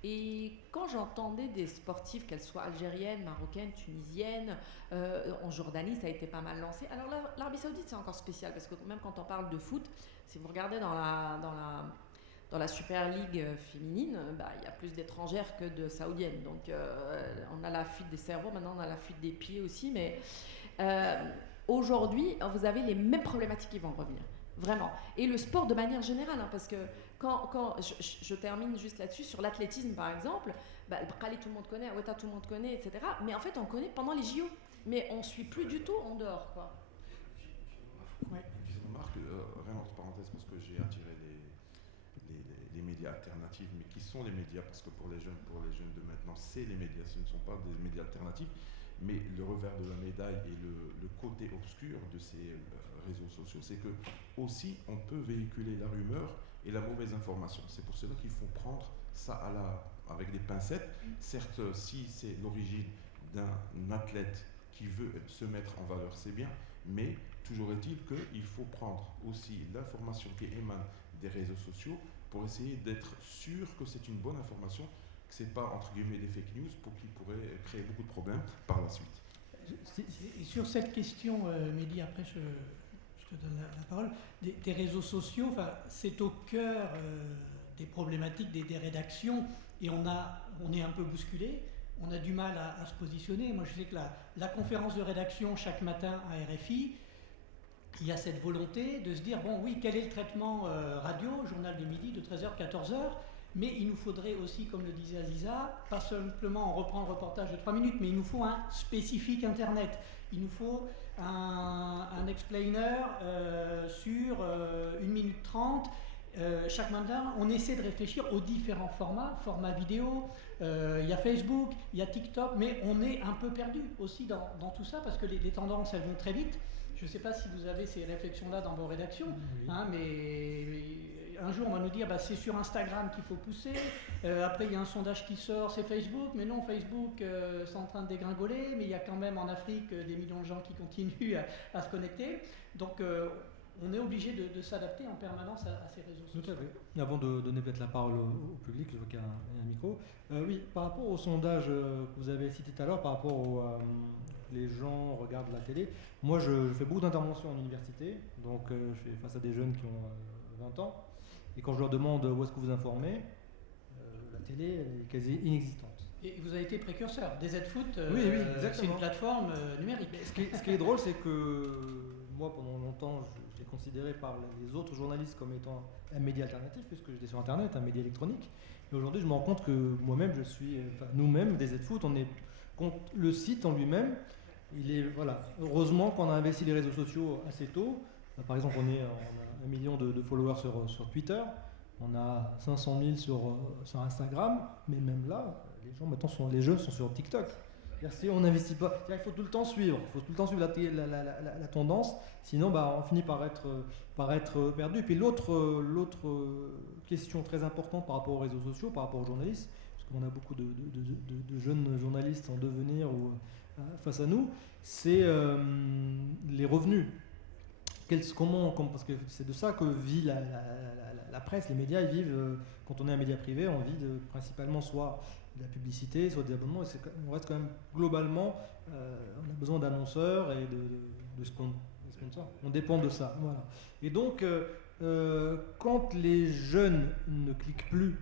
Et quand j'entendais des sportifs, qu'elles soient algériennes, marocaines, tunisiennes, en Jordanie, ça a été pas mal lancé. Alors l'Arabie Saoudite, c'est encore spécial, parce que même quand on parle de foot, si vous regardez dans la Super League féminine, y a plus d'étrangères que de saoudiennes. Donc on a la fuite des cerveaux, maintenant on a la fuite des pieds aussi, mais aujourd'hui, vous avez les mêmes problématiques qui vont revenir. Vraiment. Et le sport de manière générale, parce que quand je termine juste là-dessus, sur l'athlétisme par exemple, le Baqali tout le monde connaît, Aweta tout le monde connaît, etc. Mais en fait, on connaît pendant les JO. Mais on ne suit plus du tout en dehors, quoi. Ouais. Une petite remarque, rien entre parenthèses, parce que j'ai attiré les médias alternatifs, mais qui sont les médias, parce que pour les jeunes de maintenant, c'est les médias, ce ne sont pas des médias alternatifs, mais le revers de la médaille et le côté obscur de ces réseaux sociaux, c'est que aussi on peut véhiculer la rumeur et la mauvaise information. C'est pour cela qu'il faut prendre ça avec des pincettes. Certes, si c'est l'origine d'un athlète qui veut se mettre en valeur, c'est bien, mais toujours est-il qu'il faut prendre aussi l'information qui émane des réseaux sociaux pour essayer d'être sûr que c'est une bonne information, que ce n'est pas entre guillemets des fake news pour qui pourrait créer beaucoup de problèmes par la suite. Et sur cette question, Mehdi, après je te donne la parole, des réseaux sociaux, c'est au cœur des problématiques des rédactions et on est un peu bousculé, on a du mal à se positionner. Moi je sais que la conférence de rédaction chaque matin à RFI, il y a cette volonté de se dire, bon oui, quel est le traitement radio, journal du midi de 13h, 14h, mais il nous faudrait aussi, comme le disait Aziza, pas simplement en reprendre le reportage de 3 minutes, mais il nous faut un spécifique Internet. Il nous faut un explainer sur 1 minute 30. Chaque matin, on essaie de réfléchir aux différents formats vidéo. Il y a Facebook, il y a TikTok, mais on est un peu perdu aussi dans tout ça parce que les tendances, elles vont très vite. Je ne sais pas si vous avez ces réflexions-là dans vos rédactions, Oui. Mais un jour on va nous dire c'est sur Instagram qu'il faut pousser, après il y a un sondage qui sort, c'est Facebook, mais non, Facebook c'est en train de dégringoler, mais il y a quand même en Afrique des millions de gens qui continuent à se connecter. Donc on est obligé de s'adapter en permanence à ces réseaux sociaux. Tout à fait. Avant de donner peut-être la parole au public, je vois qu'il y a un micro. Oui, par rapport au sondage que vous avez cité tout à l'heure, par rapport au les gens regardent la télé, moi je fais beaucoup d'interventions en université, donc je fais face à des jeunes qui ont 20 ans, et quand je leur demande où est-ce que vous informez, la télé est quasi inexistante. Et vous avez été précurseur. DZ-Foot, Oui, exactement. c'est une plateforme numérique. Ce qui est drôle, c'est que moi, pendant longtemps, j'étais considéré par les autres journalistes comme étant un média alternatif, puisque j'étais sur Internet, un média électronique. Et aujourd'hui, je me rends compte que moi-même, nous-mêmes, DZ-Foot, on est contre le site en lui-même. Heureusement qu'on a investi les réseaux sociaux assez tôt. Par exemple, on a 1 million de followers sur Twitter. On a 500 000 sur Instagram. Mais même là, les jeunes sont sur TikTok. Si on n'investit pas, il faut tout le temps suivre. Il faut tout le temps suivre la tendance. Sinon, on finit par être perdu. Et puis l'autre question très importante par rapport aux réseaux sociaux, par rapport aux journalistes, parce qu'on a beaucoup de jeunes journalistes en devenir face à nous, c'est les revenus. Parce que c'est de ça que vit la presse, les médias, ils vivent, quand on est un média privé, on vit principalement soit de la publicité, soit des abonnements, et on reste quand même globalement, on a besoin d'annonceurs et de sponsors. On dépend de ça. Voilà. Et donc, quand les jeunes ne cliquent plus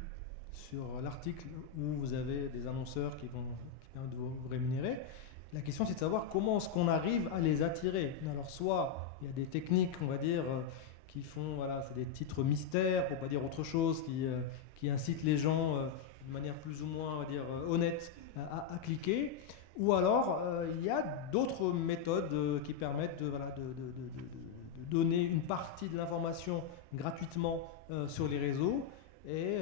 sur l'article où vous avez des annonceurs qui permettent de vous rémunérer, la question c'est de savoir comment est-ce qu'on arrive à les attirer. Alors soit il y a des techniques, on va dire, qui font, c'est des titres mystères, pour pas dire autre chose, qui incitent les gens de manière plus ou moins, on va dire, honnête à cliquer. Ou alors il y a d'autres méthodes qui permettent de donner une partie de l'information gratuitement sur les réseaux et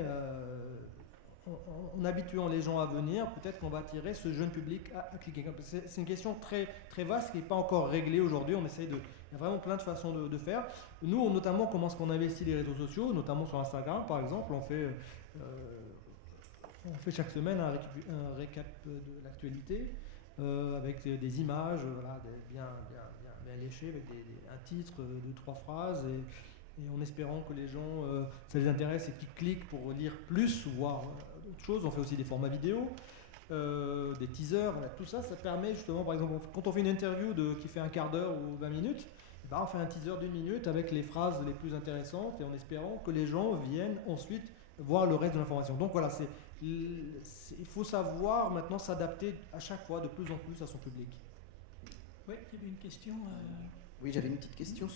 en habituant les gens à venir, peut-être qu'on va attirer ce jeune public à cliquer. C'est une question très, très vaste qui n'est pas encore réglée aujourd'hui. Il y a vraiment plein de façons de faire. Nous, notamment, comment est-ce qu'on investit les réseaux sociaux, notamment sur Instagram, par exemple, on fait chaque semaine un récap de l'actualité avec des images bien léchées, avec un titre, 2-3 phrases, et en espérant que les gens, ça les intéresse et qu'ils cliquent pour lire plus, voir autre chose. On fait aussi des formats vidéo, des teasers, tout ça, ça permet justement, par exemple, quand on fait une interview qui fait un quart d'heure ou 20 minutes, on fait un teaser d'1 minute avec les phrases les plus intéressantes et en espérant que les gens viennent ensuite voir le reste de l'information. Donc voilà, il faut savoir maintenant s'adapter à chaque fois de plus en plus à son public. Oui, il y avait une question. Oui, j'avais une petite question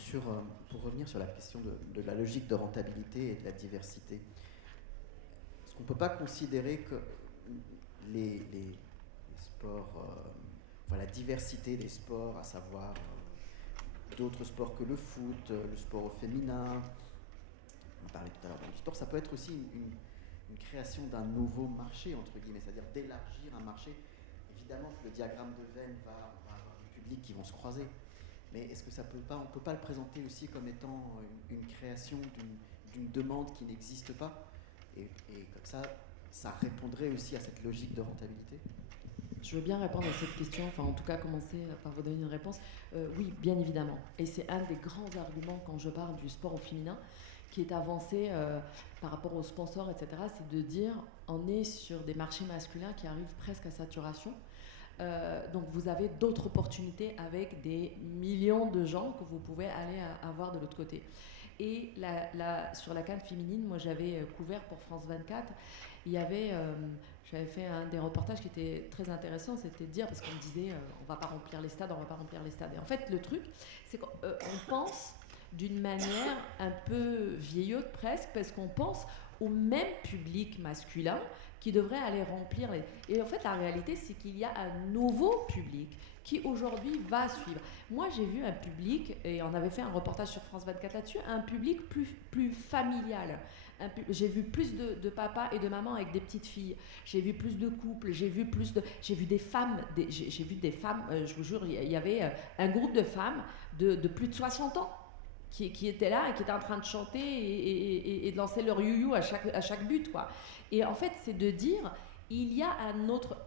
pour revenir sur la question de la logique de rentabilité et de la diversité. Est-ce qu'on ne peut pas considérer que les sports, la diversité des sports, à savoir d'autres sports que le foot, le sport féminin, on parlait tout à l'heure du sport, ça peut être aussi une création d'un nouveau marché, entre guillemets, c'est-à-dire d'élargir un marché. Évidemment que le diagramme de Venn va avoir des publics qui vont se croiser. Mais est-ce que on ne peut pas le présenter aussi comme étant une création d'une demande qui n'existe pas et comme ça répondrait aussi à cette logique de rentabilité? Je veux bien répondre à cette question, en tout cas commencer par vous donner une réponse. Oui, bien évidemment. Et c'est un des grands arguments quand je parle du sport au féminin qui est avancé par rapport aux sponsors, etc. C'est de dire on est sur des marchés masculins qui arrivent presque à saturation. Donc vous avez d'autres opportunités avec des millions de gens que vous pouvez aller avoir de l'autre côté. Et sur la CAN féminine, moi j'avais couvert pour France 24, j'avais fait un des reportages qui était très intéressant, c'était de dire, parce qu'on me disait on va pas remplir les stades. Et en fait le truc, c'est qu'on pense d'une manière un peu vieillotte presque, parce qu'on pense au même public masculin qui devrait aller remplir les... Et en fait la réalité c'est qu'il y a un nouveau public qui aujourd'hui va suivre. Moi j'ai vu un public, et on avait fait un reportage sur France 24 là-dessus, un public plus familial. J'ai vu plus de papas et de mamans avec des petites filles. J'ai vu plus de couples. J'ai vu des femmes. Je vous jure, il y avait un groupe de femmes de plus de 60 ans qui étaient là et qui étaient en train de chanter et de lancer leur you-you à chaque but, quoi. Et en fait, c'est de dire, il y a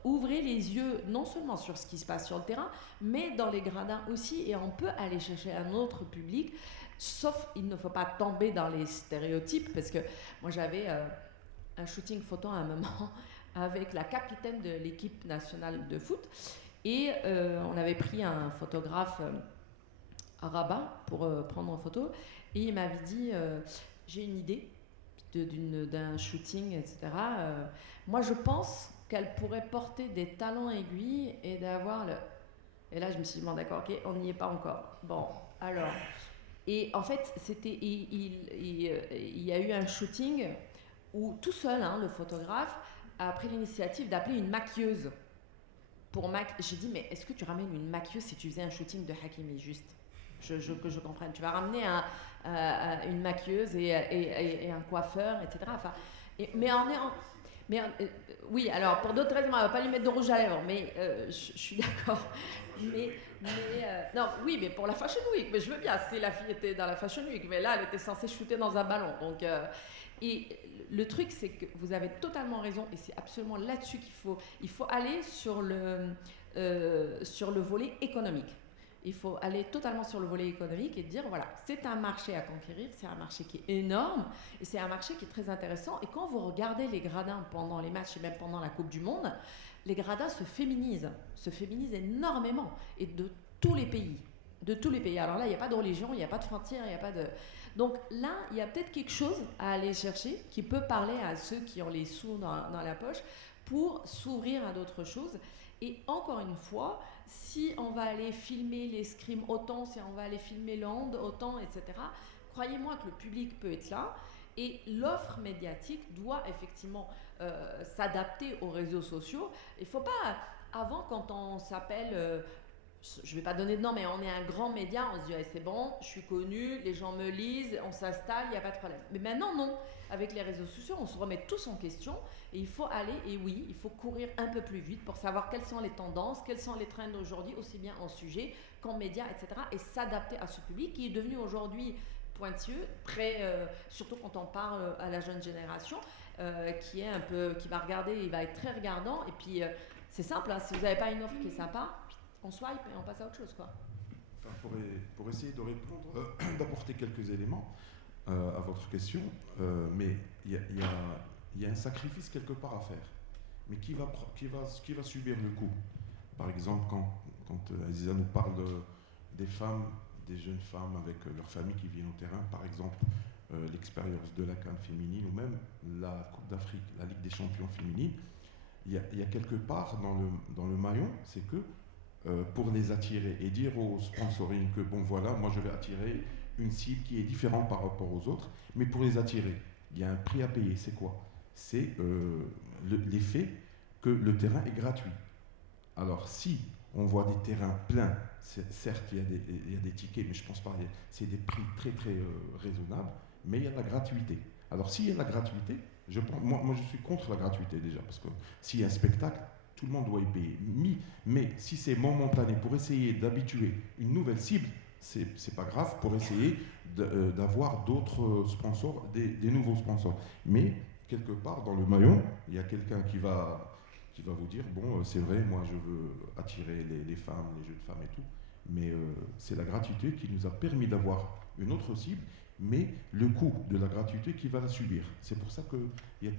ouvrez les yeux non seulement sur ce qui se passe sur le terrain, mais dans les gradins aussi, et on peut aller chercher un autre public. Sauf, il ne faut pas tomber dans les stéréotypes, parce que moi j'avais un shooting photo à un moment avec la capitaine de l'équipe nationale de foot, et on avait pris un photographe à Rabat pour prendre en photo, et il m'avait dit j'ai une idée d'un shooting, etc. Moi je pense qu'elle pourrait porter des talons aiguilles et d'avoir le... Et là je me suis dit bon d'accord, ok, on n'y est pas encore. Bon, alors... Et en fait, il y a eu un shooting où tout seul, le photographe a pris l'initiative d'appeler une maquilleuse. J'ai dit, mais est-ce que tu ramènes une maquilleuse si tu faisais un shooting de Hakimi, juste que je comprenne. Tu vas ramener une maquilleuse et un coiffeur, etc. Enfin, oui, alors pour d'autres raisons, on ne va pas lui mettre de rouge à lèvres, mais je suis d'accord. Non, oui, mais pour la Fashion Week, mais je veux bien, si la fille était dans la Fashion Week, mais là, elle était censée shooter dans un ballon. Donc, et le truc, c'est que vous avez totalement raison, et c'est absolument là-dessus il faut aller sur le volet économique. Il faut aller totalement sur le volet économique et dire, voilà, c'est un marché à conquérir, c'est un marché qui est énorme, et c'est un marché qui est très intéressant. Et quand vous regardez les gradins pendant les matchs et même pendant la Coupe du Monde, les gradins se féminisent énormément, et de tous les pays. Alors là, il n'y a pas de religion, il n'y a pas de frontières, il n'y a pas de... Donc là, il y a peut-être quelque chose à aller chercher qui peut parler à ceux qui ont les sous dans la poche pour s'ouvrir à d'autres choses. Et encore une fois, si on va aller filmer l'escrime autant, si on va aller filmer le hand autant, etc., croyez-moi que le public peut être là, et l'offre médiatique doit effectivement s'adapter aux réseaux sociaux. Il ne faut pas, avant, quand on s'appelle, je ne vais pas donner de nom, mais on est un grand média, on se dit c'est bon, je suis connu, les gens me lisent, on s'installe, il n'y a pas de problème. Mais maintenant non, avec les réseaux sociaux, on se remet tous en question, et il faut aller, et oui, il faut courir un peu plus vite pour savoir quelles sont les tendances, quels sont les trends d'aujourd'hui, aussi bien en sujet qu'en médias, etc., et s'adapter à ce public qui est devenu aujourd'hui pointilleux, surtout quand on parle à la jeune génération, qui va regarder, il va être très regardant, et puis c'est simple, si vous n'avez pas une offre qui est sympa, on swipe et on passe à autre chose, quoi. Enfin, pour essayer de répondre, d'apporter quelques éléments à votre question, mais il y a un sacrifice quelque part à faire, mais qui va subir le coup. Par exemple, quand Aziza nous parle des femmes, des jeunes femmes avec leur famille qui viennent au terrain, par exemple l'expérience de la CAN féminine ou même la Coupe d'Afrique, la Ligue des champions féminine, il y a quelque part dans le maillon, c'est que pour les attirer et dire au sponsoring que bon voilà, moi je vais attirer une cible qui est différente par rapport aux autres, mais pour les attirer, il y a un prix à payer. C'est quoi? C'est l'effet que le terrain est gratuit. Alors si on voit des terrains pleins, certes il y a des tickets, mais je pense pas, c'est des prix très très raisonnables, mais il y a de la gratuité. Alors s'il y a de la gratuité, moi je suis contre la gratuité déjà, parce que s'il y a un spectacle, tout le monde doit y payer. Mais si c'est momentané pour essayer d'habituer une nouvelle cible, c'est pas grave, pour essayer d'avoir d'autres sponsors, des nouveaux sponsors. Mais quelque part dans le maillon, il y a quelqu'un qui va vous dire bon, c'est vrai, moi je veux attirer les femmes, les jeunes femmes et tout, mais c'est la gratuité qui nous a permis d'avoir une autre cible, mais le coût de la gratuité qui va la subir. C'est pour ça que il y a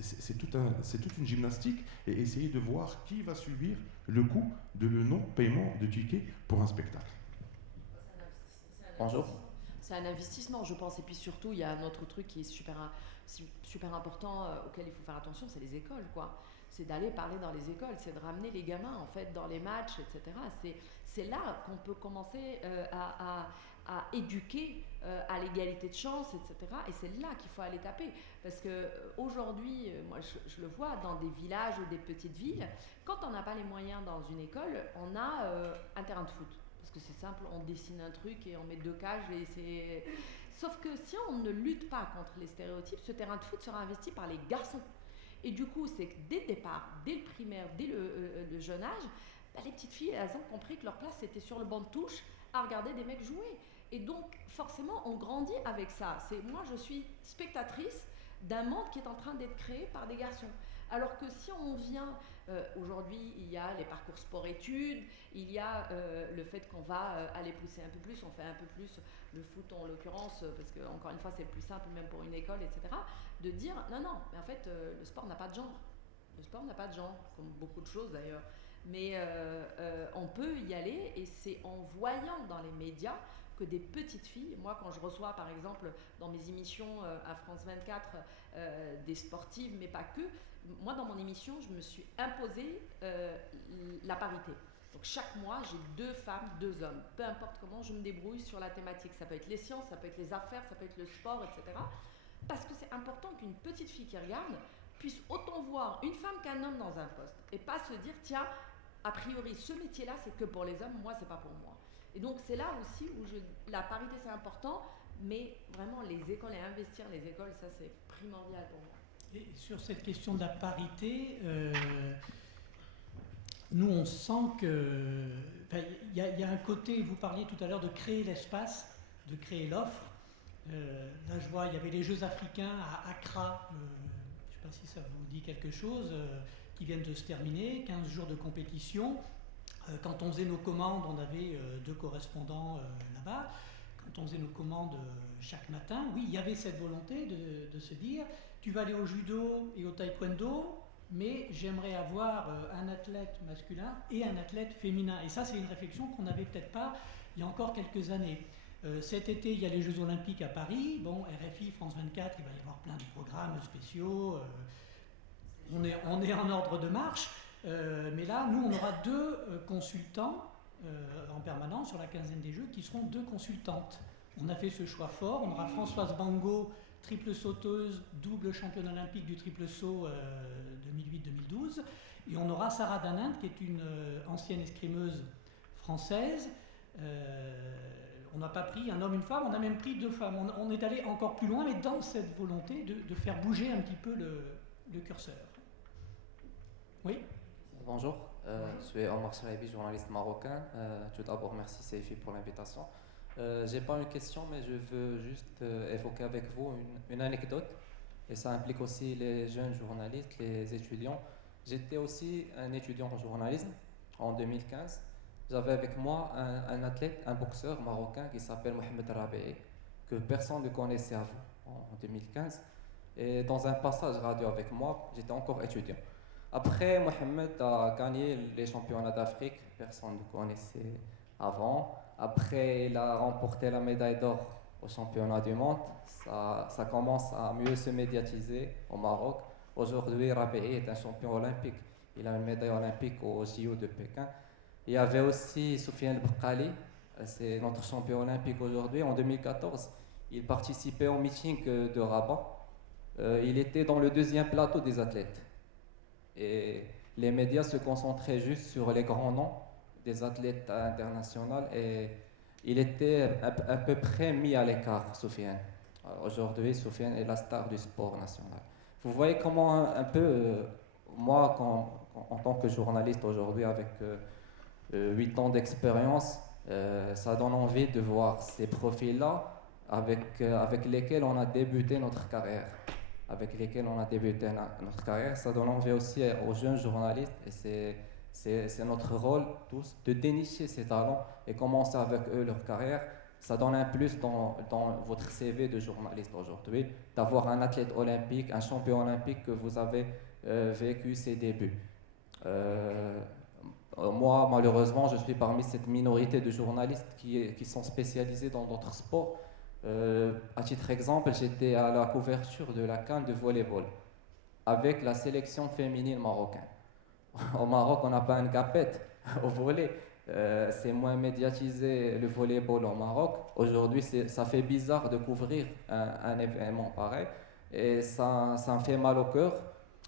c'est toute une gymnastique, et essayer de voir qui va subir le coût de le non-paiement de tickets pour un spectacle. Bonjour. c'est un investissement, je pense. Et puis surtout, il y a un autre truc qui est super important auquel il faut faire attention, c'est les écoles, quoi. C'est d'aller parler dans les écoles, c'est de ramener les gamins, en fait, dans les matchs, etc. C'est là qu'on peut commencer à éduquer à l'égalité de chance, etc. Et c'est là qu'il faut aller taper. Parce qu'aujourd'hui, moi je le vois dans des villages ou des petites villes, quand on n'a pas les moyens dans une école, on a un terrain de foot. Parce que c'est simple, on dessine un truc et on met 2 cages et c'est... Sauf que si on ne lutte pas contre les stéréotypes, ce terrain de foot sera investi par les garçons. Et du coup, c'est que dès le départ, dès le primaire, dès le jeune âge, bah, les petites filles, elles ont compris que leur place était sur le banc de touche à regarder des mecs jouer. Et donc, forcément, on grandit avec ça. Moi, je suis spectatrice d'un monde qui est en train d'être créé par des garçons. Alors que si on vient, aujourd'hui, il y a les parcours sport-études, il y a le fait qu'on va aller pousser un peu plus, on fait un peu plus le foot en l'occurrence, parce que encore une fois, c'est le plus simple, même pour une école, etc., de dire non, mais en fait, le sport n'a pas de genre. Le sport n'a pas de genre, comme beaucoup de choses d'ailleurs. Mais on peut y aller, et c'est en voyant dans les médias que des petites filles, moi quand je reçois par exemple dans mes émissions à France 24 des sportives, mais pas que, moi dans mon émission je me suis imposé la parité. Donc chaque mois j'ai 2 femmes, 2 hommes, peu importe comment je me débrouille sur la thématique, ça peut être les sciences, ça peut être les affaires, ça peut être le sport, etc. Parce que c'est important qu'une petite fille qui regarde puisse autant voir une femme qu'un homme dans un poste, et pas se dire tiens, a priori ce métier là c'est que pour les hommes, moi c'est pas pour moi. Et donc c'est là aussi où la parité c'est important, mais vraiment les écoles et investir les écoles, ça c'est primordial pour moi. Et sur cette question de la parité, nous on sent que, il y a un côté, vous parliez tout à l'heure de créer l'espace, de créer l'offre. Là je vois, il y avait les Jeux africains à Accra, je ne sais pas si ça vous dit quelque chose, qui viennent de se terminer, 15 jours de compétition. Quand on faisait nos commandes, on avait 2 correspondants là-bas. Quand on faisait nos commandes chaque matin, oui, il y avait cette volonté de se dire tu vas aller au judo et au taekwondo, mais j'aimerais avoir un athlète masculin et un athlète féminin. Et ça, c'est une réflexion qu'on n'avait peut-être pas il y a encore quelques années. Cet été, il y a les Jeux Olympiques à Paris. Bon, RFI, France 24, il va y avoir plein de programmes spéciaux. On est en ordre de marche. Mais là, nous, on aura 2 consultants en permanence sur la quinzaine des Jeux qui seront 2 consultantes. On a fait ce choix fort. On aura Françoise Bango, triple sauteuse, double championne olympique du triple saut 2008-2012. Et on aura Sarah Daninde, qui est une ancienne escrimeuse française. On n'a pas pris un homme, une femme, on a même pris 2 femmes. On est allé encore plus loin, mais dans cette volonté de faire bouger un petit peu le curseur. Oui ? Bonjour, je suis Omar Charabi, journaliste marocain. Tout d'abord, merci Seifi pour l'invitation. J'ai pas une question, mais je veux juste évoquer avec vous une anecdote. Et ça implique aussi les jeunes journalistes, les étudiants. J'étais aussi un étudiant en journalisme en 2015. J'avais avec moi un athlète, un boxeur marocain qui s'appelle Mohamed Rabi'i, que personne ne connaissait avant en 2015. Et dans un passage radio avec moi, j'étais encore étudiant. Après, Mohamed a gagné les championnats d'Afrique, personne ne connaissait avant. Après, il a remporté la médaille d'or au championnat du monde. Ça commence à mieux se médiatiser au Maroc. Aujourd'hui, Rabi'i est un champion olympique. Il a une médaille olympique au JO de Pékin. Il y avait aussi Soufiane Boukhali, c'est notre champion olympique aujourd'hui. En 2014, il participait au meeting de Rabat. Il était dans le 2e plateau des athlètes. Et les médias se concentraient juste sur les grands noms des athlètes internationaux et il était à peu près mis à l'écart, Soufiane. Aujourd'hui, Soufiane est la star du sport national. Vous voyez comment un peu, moi, en tant que journaliste aujourd'hui avec 8 ans d'expérience, ça donne envie de voir ces profils-là avec lesquels on a débuté notre carrière. Ça donne envie aussi aux jeunes journalistes et c'est notre rôle tous de dénicher ces talents et commencer avec eux leur carrière. Ça donne un plus dans votre CV de journaliste aujourd'hui, d'avoir un athlète olympique, un champion olympique que vous avez vécu ses débuts. Moi, malheureusement, je suis parmi cette minorité de journalistes qui sont spécialisés dans d'autres sports. À titre d'exemple, j'étais à la couverture de la CAN de volleyball avec la sélection féminine marocaine. Au Maroc, on n'a pas une capette au volley. C'est moins médiatisé le volleyball au Maroc. Aujourd'hui, ça fait bizarre de couvrir un événement pareil. Et ça me fait mal au cœur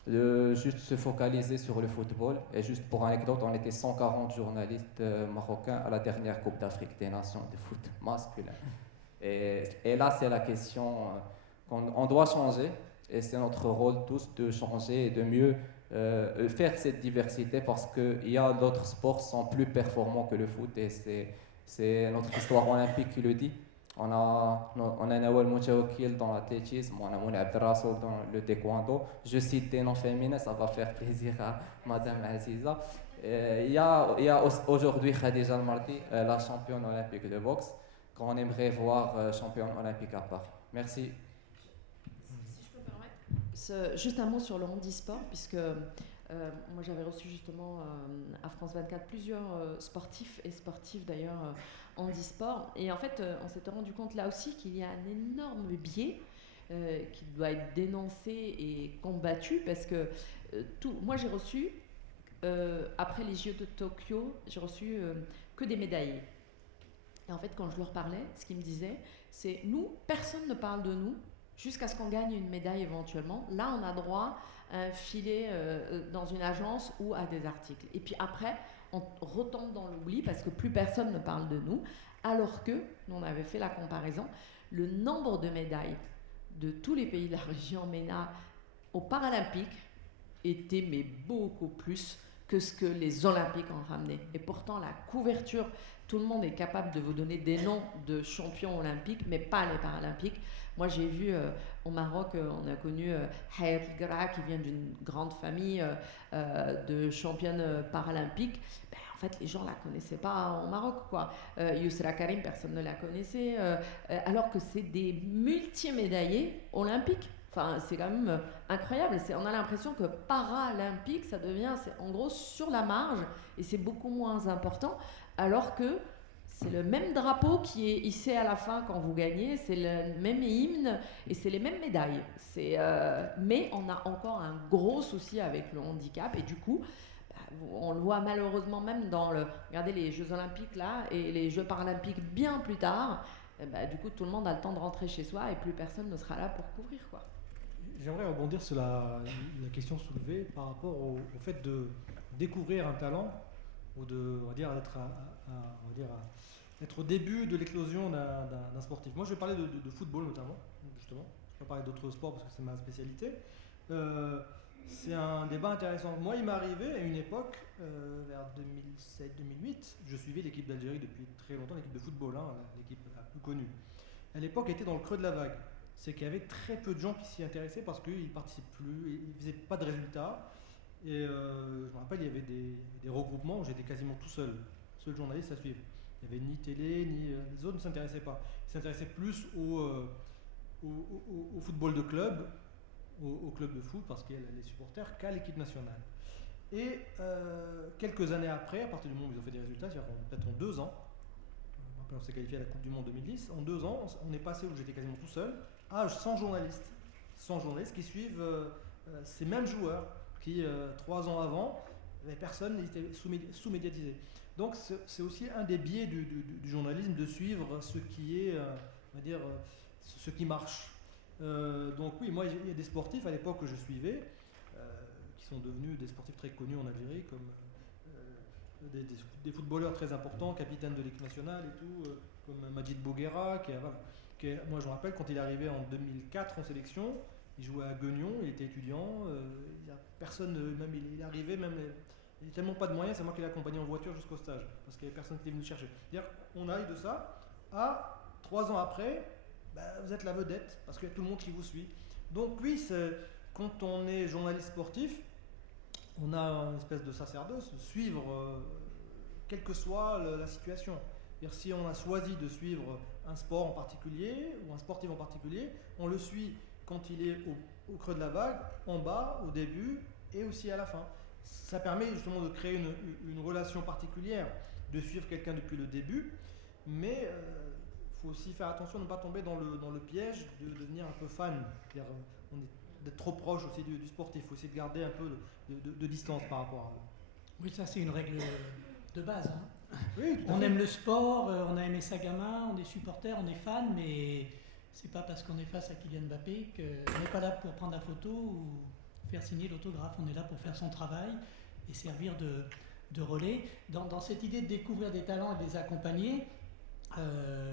de juste se focaliser sur le football. Et juste pour anecdote, on était 140 journalistes marocains à la dernière Coupe d'Afrique des Nations de foot masculin. Et là, c'est la question qu'on doit changer. Et c'est notre rôle tous de changer et de mieux faire cette diversité parce qu'il y a d'autres sports qui sont plus performants que le foot et c'est notre histoire olympique qui le dit. On a Nawal Moutaoukil dans l'athlétisme, on a Mouni Abdelrassoul dans le taekwondo. Je cite des noms féminins, ça va faire plaisir à Madame Aziza. Il y a aujourd'hui Khadija Al-Mardi, la championne olympique de boxe, qu'on aimerait voir championne olympique à Paris. Merci. Juste un mot sur le handisport, puisque moi j'avais reçu justement à France 24 plusieurs sportifs et sportives d'ailleurs handisport. Et en fait, on s'était rendu compte là aussi qu'il y a un énorme biais qui doit être dénoncé et combattu, parce que moi j'ai reçu, après les JO de Tokyo, j'ai reçu que des médaillés. Et en fait, quand je leur parlais, ce qu'ils me disaient, c'est nous, personne ne parle de nous, jusqu'à ce qu'on gagne une médaille éventuellement. Là, on a droit à un filet dans une agence ou à des articles. Et puis après, on retombe dans l'oubli parce que plus personne ne parle de nous. Alors que, nous on avait fait la comparaison, le nombre de médailles de tous les pays de la région MENA aux Paralympiques était mais beaucoup plus que ce que les Olympiques ont ramené. Et pourtant, la couverture, tout le monde est capable de vous donner des noms de champions olympiques, mais pas les Paralympiques. Moi, j'ai vu au Maroc, on a connu Hayat Gra, qui vient d'une grande famille de championnes paralympiques. Ben, en fait, les gens ne la connaissaient pas au Maroc, quoi. Yousra Karim, personne ne la connaissait, alors que c'est des multimédaillés olympiques. Enfin, c'est quand même incroyable. On a l'impression que paralympique, ça devient, c'est en gros sur la marge, et c'est beaucoup moins important, alors que c'est le même drapeau qui est hissé à la fin quand vous gagnez, c'est le même hymne et c'est les mêmes médailles. Mais on a encore un gros souci avec le handicap et du coup, on le voit malheureusement même dans regardez les Jeux Olympiques là et les Jeux Paralympiques bien plus tard. Du coup, tout le monde a le temps de rentrer chez soi et plus personne ne sera là pour couvrir, quoi. J'aimerais rebondir sur la question soulevée par rapport au fait de découvrir un talent ou de, on va dire, être au début de l'éclosion d'un sportif. Moi, je vais parler de football notamment, justement. Je vais pas parler d'autres sports parce que c'est ma spécialité. C'est un débat intéressant. Moi, il m'est arrivé à une époque, vers 2007-2008, je suivais l'équipe d'Algérie depuis très longtemps, l'équipe de football, l'équipe la plus connue. À l'époque, elle était dans le creux de la vague. C'est qu'il y avait très peu de gens qui s'y intéressaient parce qu'ils ne participaient plus, ils ne faisaient pas de résultats. Et je me rappelle, il y avait des regroupements où j'étais quasiment tout seul journaliste à suivre. Il n'y avait ni télé, ni les autres ne s'intéressaient pas. Ils s'intéressaient plus au football de club, au club de foot, parce qu'il y a les supporters, qu'à l'équipe nationale. Et quelques années après, à partir du moment où ils ont fait des résultats, c'est-à-dire peut-être en 2 ans, on s'est qualifié à la Coupe du Monde 2010, en 2 ans, on est passé, où j'étais quasiment tout seul, à 100 journalistes. 100 journalistes qui suivent ces mêmes joueurs qui, 3 ans avant, personne n'était sous-médiatisé. Donc c'est aussi un des biais du journalisme de suivre ce qui est, on va dire, ce qui marche. Donc oui, moi il y a des sportifs à l'époque que je suivais, qui sont devenus des sportifs très connus en Algérie, comme des footballeurs très importants, capitaines de l'équipe nationale et tout, comme Majid Bouguera, moi je me rappelle quand il est arrivé en 2004 en sélection, il jouait à Guignon, il était étudiant, personne, même il est arrivé, même il n'y a tellement pas de moyens, c'est moi qui l'ai accompagné en voiture jusqu'au stage, parce qu'il n'y avait personne qui était venu le chercher. C'est-à-dire, on arrive de ça à 3 ans après, vous êtes la vedette, parce qu'il y a tout le monde qui vous suit. Donc oui, quand on est journaliste sportif, on a une espèce de sacerdoce, de suivre quelle que soit la situation. C'est-à-dire, si on a choisi de suivre un sport en particulier, ou un sportif en particulier, on le suit quand il est au creux de la vague, en bas, au début, et aussi à la fin. Ça permet justement de créer une relation particulière, de suivre quelqu'un depuis le début, mais faut aussi faire attention de ne pas tomber dans le piège de devenir un peu fan. C'est-à-dire, d'être trop proche aussi du sportif. Il faut essayer de garder un peu de distance par rapport à eux. Oui, ça c'est une règle de base. Hein. Oui, tout à On fait. aime le sport, on a aimé ça gamin, on est supporter, on est fan, mais c'est pas parce qu'on est face à Kylian Mbappé qu'on n'est pas là pour prendre la photo ou faire signer l'autographe. On est là pour faire son travail et servir de relais. Dans cette idée de découvrir des talents et de les accompagner,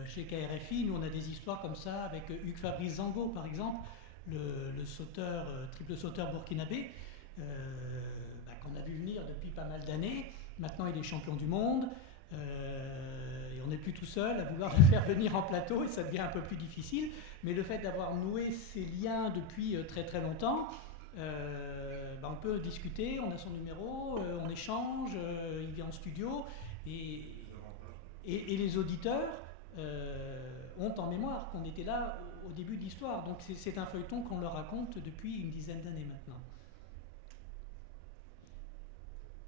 chez KRFI, nous on a des histoires comme ça avec Hugues Fabrice Zango par exemple, le sauteur, triple sauteur burkinabé, qu'on a vu venir depuis pas mal d'années. Maintenant il est champion du monde et on n'est plus tout seul à vouloir le faire venir en plateau et ça devient un peu plus difficile. Mais le fait d'avoir noué ces liens depuis très très longtemps, on peut discuter, on a son numéro, on échange, il vient en studio et les auditeurs ont en mémoire qu'on était là au début de l'histoire. Donc c'est un feuilleton qu'on leur raconte depuis une dizaine d'années maintenant.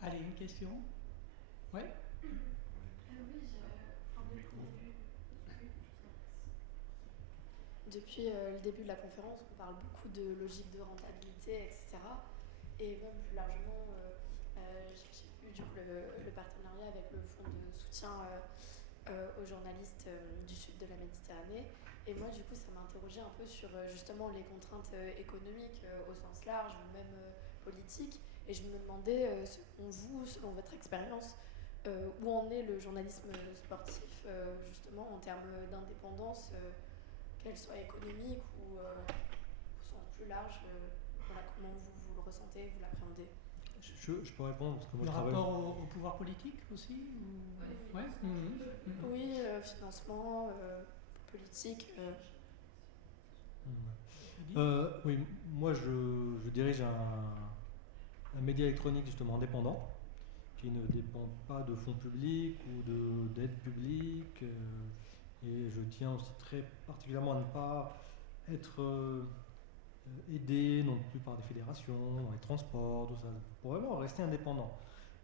Allez, une question? Ouais. Depuis le début de la conférence, on parle beaucoup de logique de rentabilité, etc. Et même plus largement, j'ai vu du coup, le partenariat avec le fonds de soutien aux journalistes du sud de la Méditerranée. Et moi, du coup, ça m'a interrogée un peu sur justement les contraintes économiques au sens large, ou même politiques. Et je me demandais, selon vous, selon votre expérience, où en est le journalisme sportif, justement, en termes d'indépendance, qu'elle soit économique ou au sens plus large, voilà, comment vous le ressentez, vous l'appréhendez? Je peux répondre parce que moi Le je travaille. rapport au pouvoir politique aussi ou... Ouais. Oui, financement, politique. Oui, moi je dirige un média électronique justement indépendant qui ne dépend pas de fonds publics ou d'aide publique. Et je tiens aussi très particulièrement à ne pas être aidé non plus par des fédérations, dans les transports, tout ça, pour vraiment rester indépendant.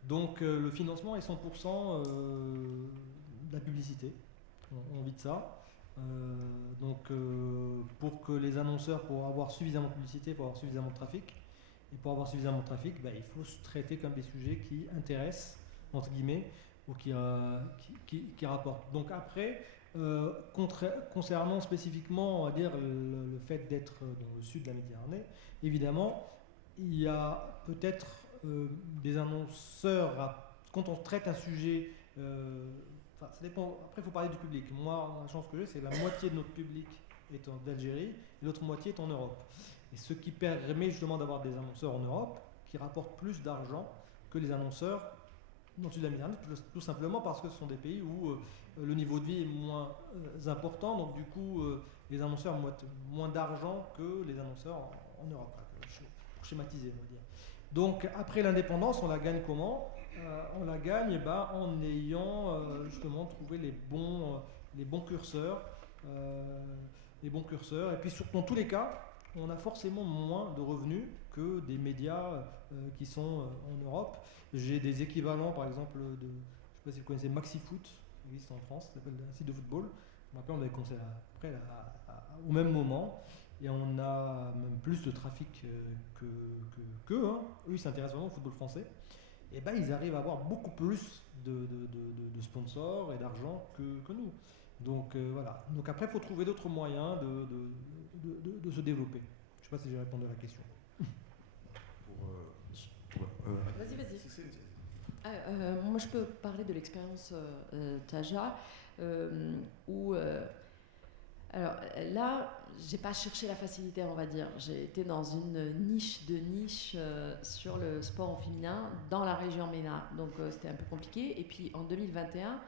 Donc le financement est 100% de la publicité, on vit de ça. Pour que les annonceurs, pour avoir suffisamment de publicité, pour avoir suffisamment de trafic, et pour avoir suffisamment de trafic, il faut se traiter comme des sujets qui intéressent, entre guillemets, ou qui rapportent. Donc après, concernant spécifiquement, on va dire, le fait d'être dans le sud de la Méditerranée, évidemment, il y a peut-être des annonceurs, quand on traite un sujet, ça dépend, après il faut parler du public. Moi, la chance que j'ai, c'est que la moitié de notre public est d'Algérie, et l'autre moitié est en Europe. Et ce qui permet justement d'avoir des annonceurs en Europe qui rapportent plus d'argent que les annonceurs dans le sud de la Méditerranée, tout simplement parce que ce sont des pays où le niveau de vie est moins important, donc du coup les annonceurs ont moins d'argent que les annonceurs en Europe, pour schématiser, on va dire. Donc après l'indépendance, on la gagne comment? On la gagne en ayant justement trouvé les bons curseurs, et puis surtout dans tous les cas, on a forcément moins de revenus que des médias qui sont en Europe. J'ai des équivalents, par exemple, je ne sais pas si vous connaissez MaxiFoot, qui existe en France, ça s'appelle un site de football. Je me rappelle, on avait commencé au même moment, et on a même plus de trafic qu'eux. Eux, ils s'intéressent vraiment au football français. Et ils arrivent à avoir beaucoup plus de sponsors et d'argent que nous. Donc voilà. Donc après, il faut trouver d'autres moyens de se développer. Je ne sais pas si j'ai répondu à la question. Vas-y. Moi, je peux parler de l'expérience Taja, où alors là, j'ai pas cherché la facilité, on va dire. J'ai été dans une niche sur le sport au féminin dans la région MENA, donc c'était un peu compliqué. Et puis en 2021,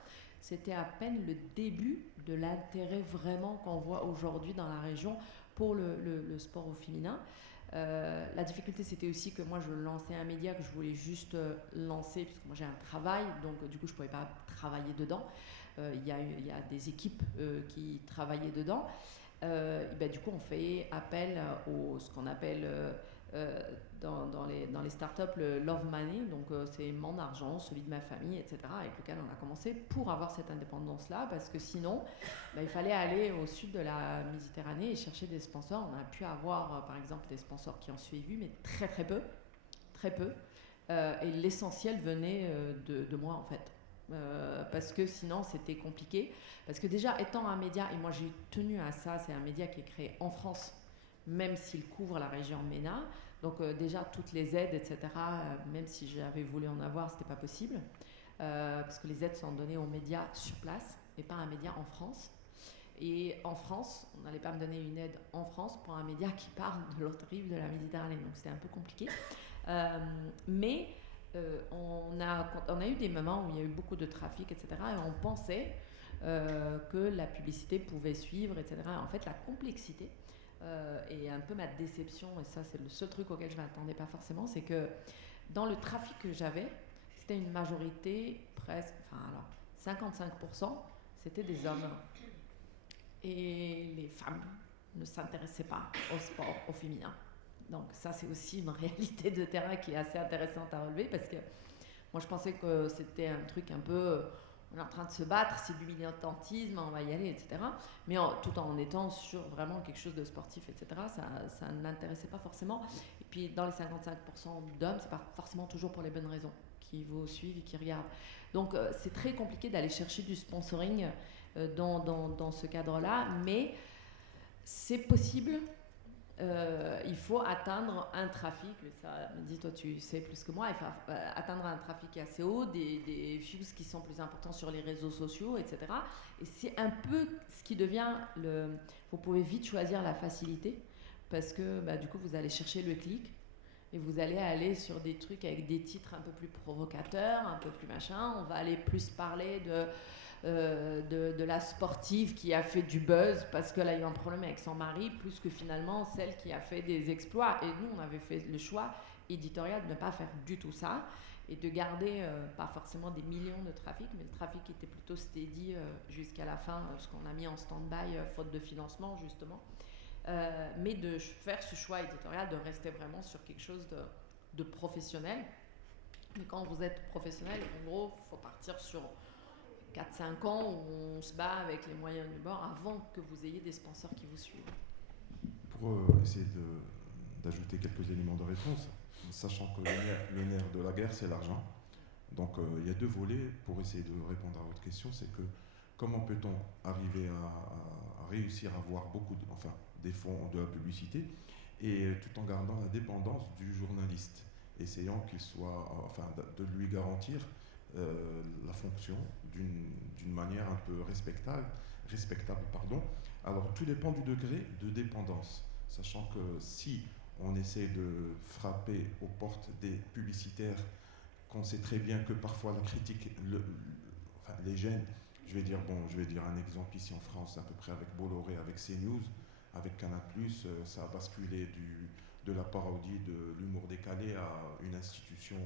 c'était à peine le début de l'intérêt vraiment qu'on voit aujourd'hui dans la région pour le sport au féminin. La difficulté, c'était aussi que moi, je lançais un média que je voulais juste lancer, puisque moi j'ai un travail, donc du coup, je ne pouvais pas travailler dedans. Il y a des équipes qui travaillaient dedans. Du coup, on fait appel ce qu'on appelle dans les startups le Love Money, donc c'est mon argent, celui de ma famille, etc., avec lequel on a commencé pour avoir cette indépendance-là, parce que sinon, il fallait aller au sud de la Méditerranée et chercher des sponsors. On a pu avoir, par exemple, des sponsors qui ont suivi, mais très peu. Et l'essentiel venait de moi, en fait. Parce que sinon, c'était compliqué. Parce que déjà, étant un média, et moi j'ai tenu à ça, c'est un média qui est créé en France, même s'il couvre la région MENA. Donc déjà, toutes les aides, etc., même si j'avais voulu en avoir, c'était pas possible. Parce que les aides sont données aux médias sur place, et pas à un média en France. Et en France, on n'allait pas me donner une aide en France pour un média qui parle de l'autre rive de la Méditerranée. Donc c'était un peu compliqué. Mais on a eu des moments où il y a eu beaucoup de trafic, etc. Et on pensait que la publicité pouvait suivre, etc. En fait, la complexité et un peu ma déception, et ça c'est le seul truc auquel je ne m'attendais pas forcément, c'est que dans le trafic que j'avais, c'était une majorité presque, 55%, c'était des hommes. Et les femmes ne s'intéressaient pas au sport, au féminin. Donc ça, c'est aussi une réalité de terrain qui est assez intéressante à relever, parce que moi, je pensais que c'était un truc un peu... on est en train de se battre, c'est du militantisme, on va y aller, etc. Mais tout en étant sur vraiment quelque chose de sportif, etc., ça n'intéressait pas forcément. Et puis, dans les 55% d'hommes, c'est pas forcément toujours pour les bonnes raisons qui vous suivent et qui regardent. Donc, c'est très compliqué d'aller chercher du sponsoring dans ce cadre-là, mais c'est possible. Il faut atteindre un trafic, ça me dit toi tu sais plus que moi, il faut atteindre un trafic assez haut, des views qui sont plus importants sur les réseaux sociaux, etc. Et c'est un peu ce qui devient vous pouvez vite choisir la facilité, parce que du coup vous allez chercher le clic et vous allez aller sur des trucs avec des titres un peu plus provocateurs, un peu plus machin. On va aller plus parler de la sportive qui a fait du buzz parce qu'elle a eu un problème avec son mari, plus que finalement celle qui a fait des exploits. Et nous, on avait fait le choix éditorial de ne pas faire du tout ça et de garder pas forcément des millions de trafic, mais le trafic était plutôt steady jusqu'à la fin, ce qu'on a mis en stand-by faute de financement justement. Mais de faire ce choix éditorial, de rester vraiment sur quelque chose de professionnel. Mais quand vous êtes professionnel, en gros, il faut partir sur 4-5 ans où on se bat avec les moyens du bord avant que vous ayez des sponsors qui vous suivent. Pour essayer d'ajouter quelques éléments de réponse, sachant que le nerf de la guerre, c'est l'argent. Donc il y a deux volets pour essayer de répondre à votre question. C'est que comment peut-on arriver à réussir à avoir des fonds de la publicité et tout en gardant la dépendance du journaliste, essayant qu'il soit, de lui garantir la fonction d'une manière un peu respectable. Alors tout dépend du degré de dépendance, sachant que si on essaie de frapper aux portes des publicitaires, qu'on sait très bien que parfois la critique les gêne. Je vais dire un exemple ici en France, à peu près avec Bolloré, avec CNews, avec Canal+, ça a basculé de la parodie de l'humour décalé à une institution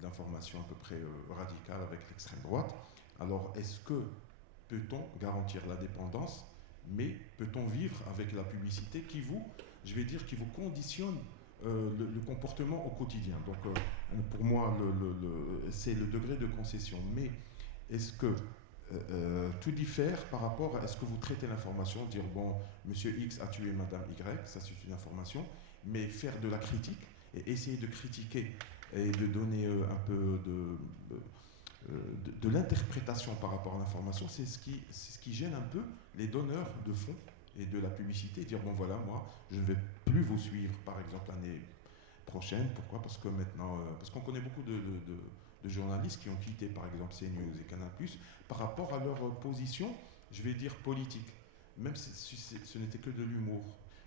d'information à peu près radicale avec l'extrême droite. Alors, est-ce que peut-on garantir la dépendance, mais peut-on vivre avec la publicité qui vous conditionne le comportement au quotidien? Donc, pour moi, c'est le degré de concession. Mais est-ce que tout diffère par rapport à est-ce que vous traitez l'information, dire bon, monsieur X a tué madame Y, ça c'est une information, mais faire de la critique et essayer de critiquer et de donner un peu de l'interprétation par rapport à l'information, c'est ce qui gêne un peu les donneurs de fonds et de la publicité, dire bon voilà, moi je ne vais plus vous suivre par exemple l'année prochaine. Pourquoi? Parce que maintenant, parce qu'on connaît beaucoup de journalistes qui ont quitté par exemple CNews et Canal+, par rapport à leur position, je vais dire politique, même si ce n'était que de l'humour.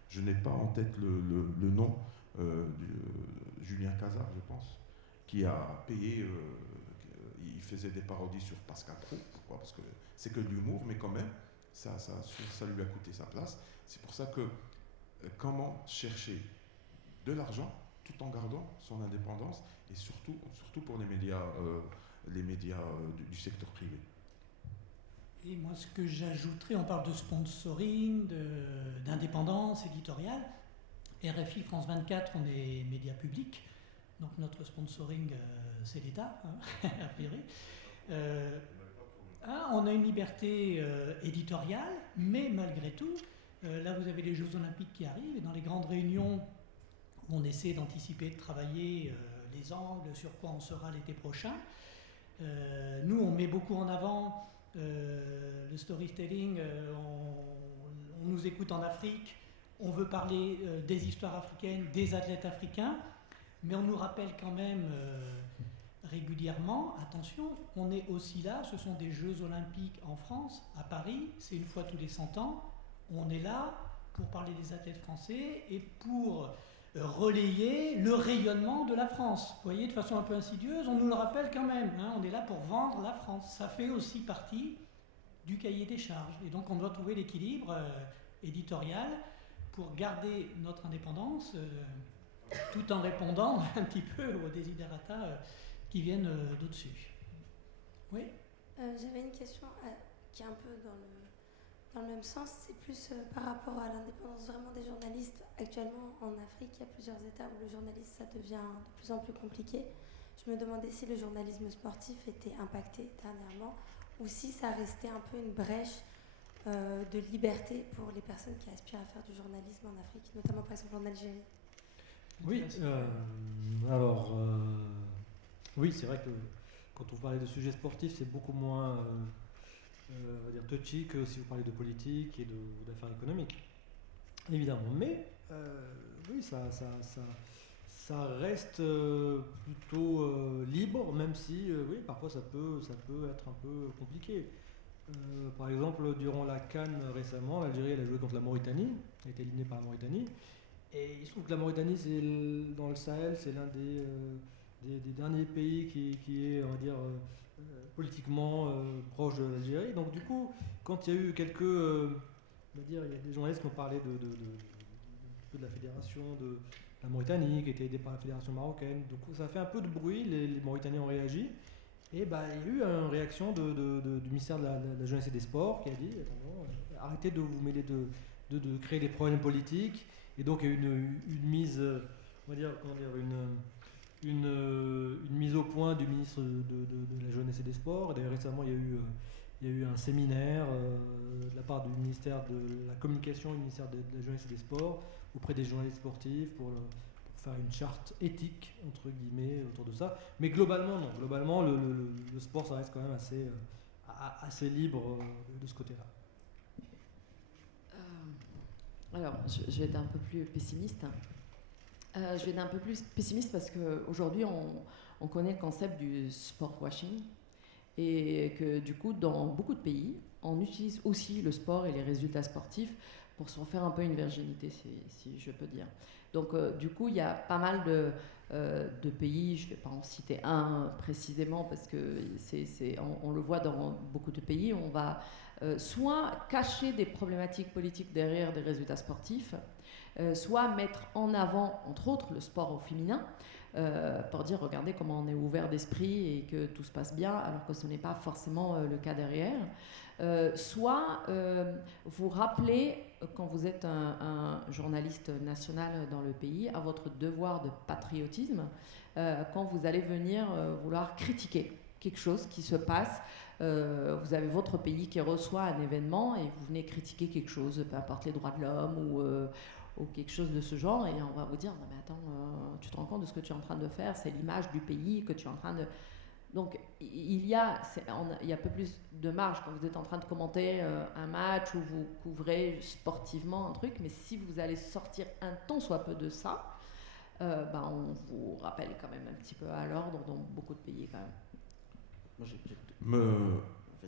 Je n'ai pas en tête le nom de Julien Cazard, je pense, qui a payé, il faisait des parodies sur Pascal Praud. Pourquoi? Parce que c'est que de l'humour, mais quand même, ça lui a coûté sa place. C'est pour ça que comment chercher de l'argent tout en gardant son indépendance, et surtout pour les médias du secteur privé. Et moi, ce que j'ajouterais, on parle de sponsoring, d'indépendance éditoriale. RFI, France 24, on est média public, donc notre sponsoring, c'est l'État, hein, a priori. On a une liberté éditoriale, mais malgré tout, là vous avez les Jeux Olympiques qui arrivent, et dans les grandes réunions où on essaie d'anticiper, de travailler les angles, sur quoi on sera l'été prochain, nous on met beaucoup en avant le storytelling, on nous écoute en Afrique, on veut parler des histoires africaines, des athlètes africains, mais on nous rappelle quand même régulièrement, attention, on est aussi là, ce sont des Jeux Olympiques en France, à Paris, c'est une fois tous les 100 ans, on est là pour parler des athlètes français et pour relayer le rayonnement de la France. Vous voyez, de façon un peu insidieuse, on nous le rappelle quand même, hein, on est là pour vendre la France, ça fait aussi partie du cahier des charges, et donc on doit trouver l'équilibre éditorial pour garder notre indépendance tout en répondant un petit peu aux desiderata qui viennent d'au-dessus. Oui. J'avais une question qui est un peu dans le même sens, c'est plus par rapport à l'indépendance vraiment des journalistes. Actuellement en Afrique, il y a plusieurs États où le journalisme ça devient de plus en plus compliqué. Je me demandais si le journalisme sportif était impacté dernièrement ou si ça restait un peu une brèche de liberté pour les personnes qui aspirent à faire du journalisme en Afrique, notamment par exemple en Algérie. Oui, alors, oui, c'est vrai que quand vous parlez de sujets sportifs, c'est beaucoup moins on va dire touchy que si vous parlez de politique et d'affaires économiques, évidemment. Mais oui, ça reste plutôt libre, même si oui, parfois ça peut être un peu compliqué. Par exemple, durant la CAN récemment, l'Algérie elle a joué contre la Mauritanie, elle a été éliminée par la Mauritanie. Et il se trouve que la Mauritanie, dans le Sahel, c'est l'un des derniers pays qui est, on va dire, politiquement proche de l'Algérie. Donc du coup, quand il y a eu quelques... on va dire, il y a des journalistes qui ont parlé de la fédération de la Mauritanie, qui était aidée par la fédération marocaine. Du coup, ça a fait un peu de bruit, les Mauritaniens ont réagi. Et il y a eu une réaction du ministère de la Jeunesse et des Sports qui a dit arrêtez de vous mêler de créer des problèmes politiques. Et donc il y a eu une mise, on va dire, une mise au point du ministre de la Jeunesse et des Sports. Et d'ailleurs récemment il y a eu un séminaire de la part du ministère de la Communication et du ministère de la Jeunesse et des Sports auprès des journalistes sportifs pour faire une charte éthique entre guillemets autour de ça. Mais globalement non, globalement le sport ça reste quand même assez libre de ce côté-là. Alors, je vais être un peu plus pessimiste. Je vais être un peu plus pessimiste parce qu'aujourd'hui, on connaît le concept du sport washing et que du coup, dans beaucoup de pays, on utilise aussi le sport et les résultats sportifs pour se refaire un peu une virginité, si je peux dire. Donc, du coup, il y a pas mal de pays, je ne vais pas en citer un précisément parce que on le voit dans beaucoup de pays, on va soit cacher des problématiques politiques derrière des résultats sportifs, soit mettre en avant, entre autres, le sport au féminin, pour dire, regardez comment on est ouvert d'esprit et que tout se passe bien, alors que ce n'est pas forcément le cas derrière. Soit vous rappelez, quand vous êtes un journaliste national dans le pays, à votre devoir de patriotisme, quand vous allez venir vouloir critiquer quelque chose qui se passe. Vous avez votre pays qui reçoit un événement et vous venez critiquer quelque chose, peu importe les droits de l'homme ou quelque chose de ce genre, et on va vous dire non mais attends, tu te rends compte de ce que tu es en train de faire, c'est l'image du pays que tu es en train de... Donc il y a un peu plus de marge quand vous êtes en train de commenter un match ou vous couvrez sportivement un truc, mais si vous allez sortir un tant soit peu de ça, on vous rappelle quand même un petit peu à l'ordre dans beaucoup de pays quand même.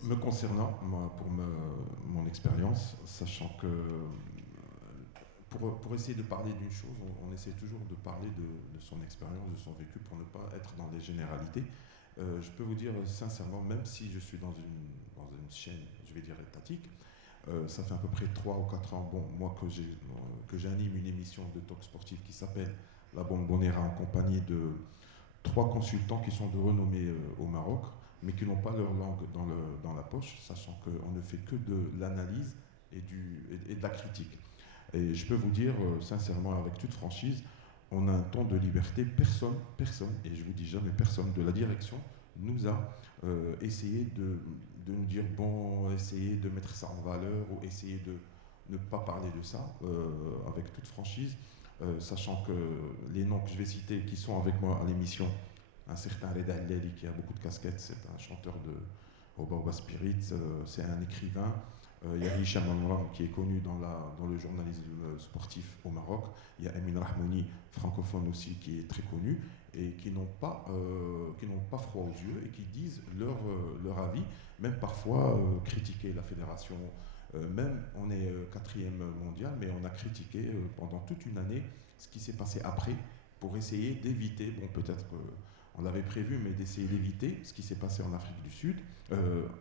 Me concernant, moi, pour mon expérience, sachant que pour essayer de parler d'une chose, on essaie toujours de parler de son expérience, de son vécu, pour ne pas être dans des généralités. Je peux vous dire sincèrement, même si je suis dans une chaîne, je vais dire étatique, ça fait à peu près 3 ou 4 ans, moi que j'anime une émission de talk sportif qui s'appelle La Bombonera en compagnie de 3 consultants qui sont de renommée au Maroc, mais qui n'ont pas leur langue dans la poche, sachant qu'on ne fait que de l'analyse et de la critique. Et je peux vous dire sincèrement, avec toute franchise, on a un temps de liberté. Personne, et je vous dis jamais personne de la direction nous a essayé de nous dire bon, essayer de mettre ça en valeur ou essayer de ne pas parler de ça, avec toute franchise, sachant que les noms que je vais citer qui sont avec moi à l'émission, un certain Reda Alleli qui a beaucoup de casquettes, c'est un chanteur de Oba Spirit, c'est un écrivain. Il y a Hicham Amram qui est connu dans le journalisme sportif au Maroc. Il y a Emin Rahmouni, francophone aussi, qui est très connu et qui n'ont pas froid aux yeux et qui disent leur avis, même parfois critiquer la fédération. Même on est 4e mondial, mais on a critiqué pendant toute une année ce qui s'est passé après pour essayer d'éviter, bon peut-être qu'on l'avait prévu, mais d'essayer d'éviter ce qui s'est passé en Afrique du Sud,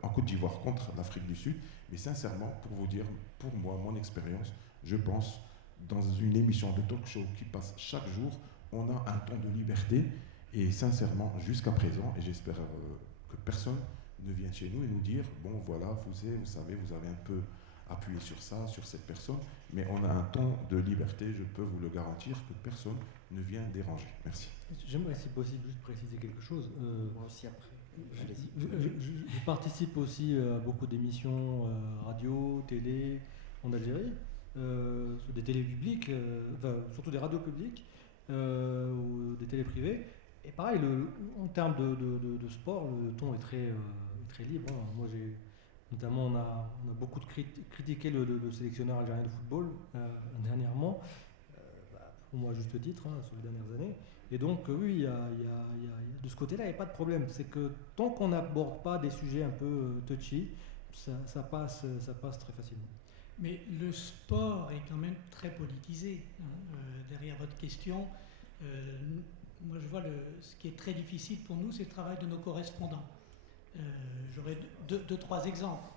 en Côte d'Ivoire contre l'Afrique du Sud. Mais sincèrement, pour vous dire, pour moi, mon expérience, je pense, dans une émission de talk show qui passe chaque jour, on a un temps de liberté. Et sincèrement, jusqu'à présent, et j'espère que personne ne vienne chez nous et nous dire, bon voilà, vous savez, vous avez un peu appuyé sur ça, sur cette personne, mais on a un temps de liberté, je peux vous le garantir, que personne ne vient déranger. Merci. J'aimerais, si possible, juste préciser quelque chose. Moi aussi après. Je participe aussi à beaucoup d'émissions radio, télé en Algérie, des télés publiques, surtout des radios publiques ou des télés privées. Et pareil, en termes de sport, le ton est très libre. Moi, notamment, on a beaucoup critiqué le sélectionneur algérien de football dernièrement, pour moi à juste titre, sur les dernières années. Et donc, oui, de ce côté-là, il n'y a pas de problème. C'est que tant qu'on n'aborde pas des sujets un peu touchy, ça passe très facilement. Mais le sport est quand même très politisé. Derrière votre question, moi je vois ce qui est très difficile pour nous, c'est le travail de nos correspondants. J'aurais deux, trois exemples.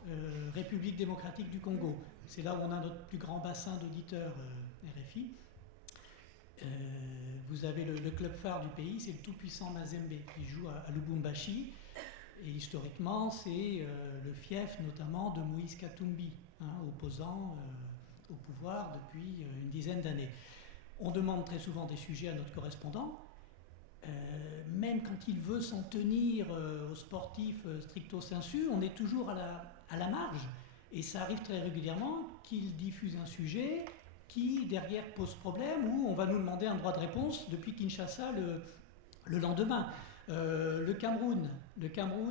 République démocratique du Congo, c'est là où on a notre plus grand bassin d'auditeurs RFI. Vous avez le club phare du pays, c'est le tout-puissant Mazembe qui joue à Lubumbashi. Et historiquement, c'est le fief notamment de Moïse Katumbi, opposant au pouvoir depuis une dizaine d'années. On demande très souvent des sujets à notre correspondant. Même quand il veut s'en tenir aux sportifs stricto sensu, on est toujours à la marge. Et ça arrive très régulièrement qu'il diffuse un sujet qui derrière pose problème, ou on va nous demander un droit de réponse depuis Kinshasa le lendemain. Le Cameroun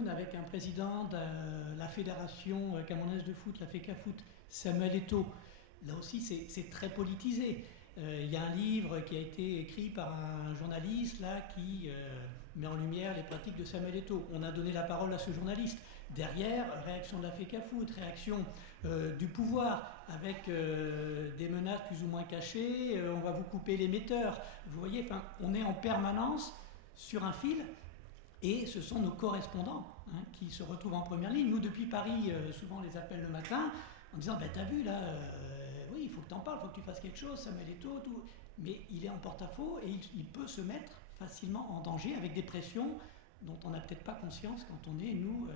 avec un président de la fédération camerounaise de foot, la FECAFoot, Samuel Eto'o. Là aussi, c'est très politisé. Il y a un livre qui a été écrit par un journaliste là, qui met en lumière les pratiques de Samuel Eto'o. On a donné la parole à ce journaliste. Derrière, réaction de la FECAFoot, réaction du pouvoir, avec des menaces plus ou moins cachées, on va vous couper l'émetteur. Vous voyez, on est en permanence sur un fil, et ce sont nos correspondants qui se retrouvent en première ligne. Nous, depuis Paris, souvent on les appelle le matin, en disant t'as vu là, oui, il faut que tu en parles, il faut que tu fasses quelque chose, Samuel Eto'o, tout. Mais il est en porte-à-faux et il peut se mettre facilement en danger avec des pressions dont on n'a peut-être pas conscience quand on est, nous,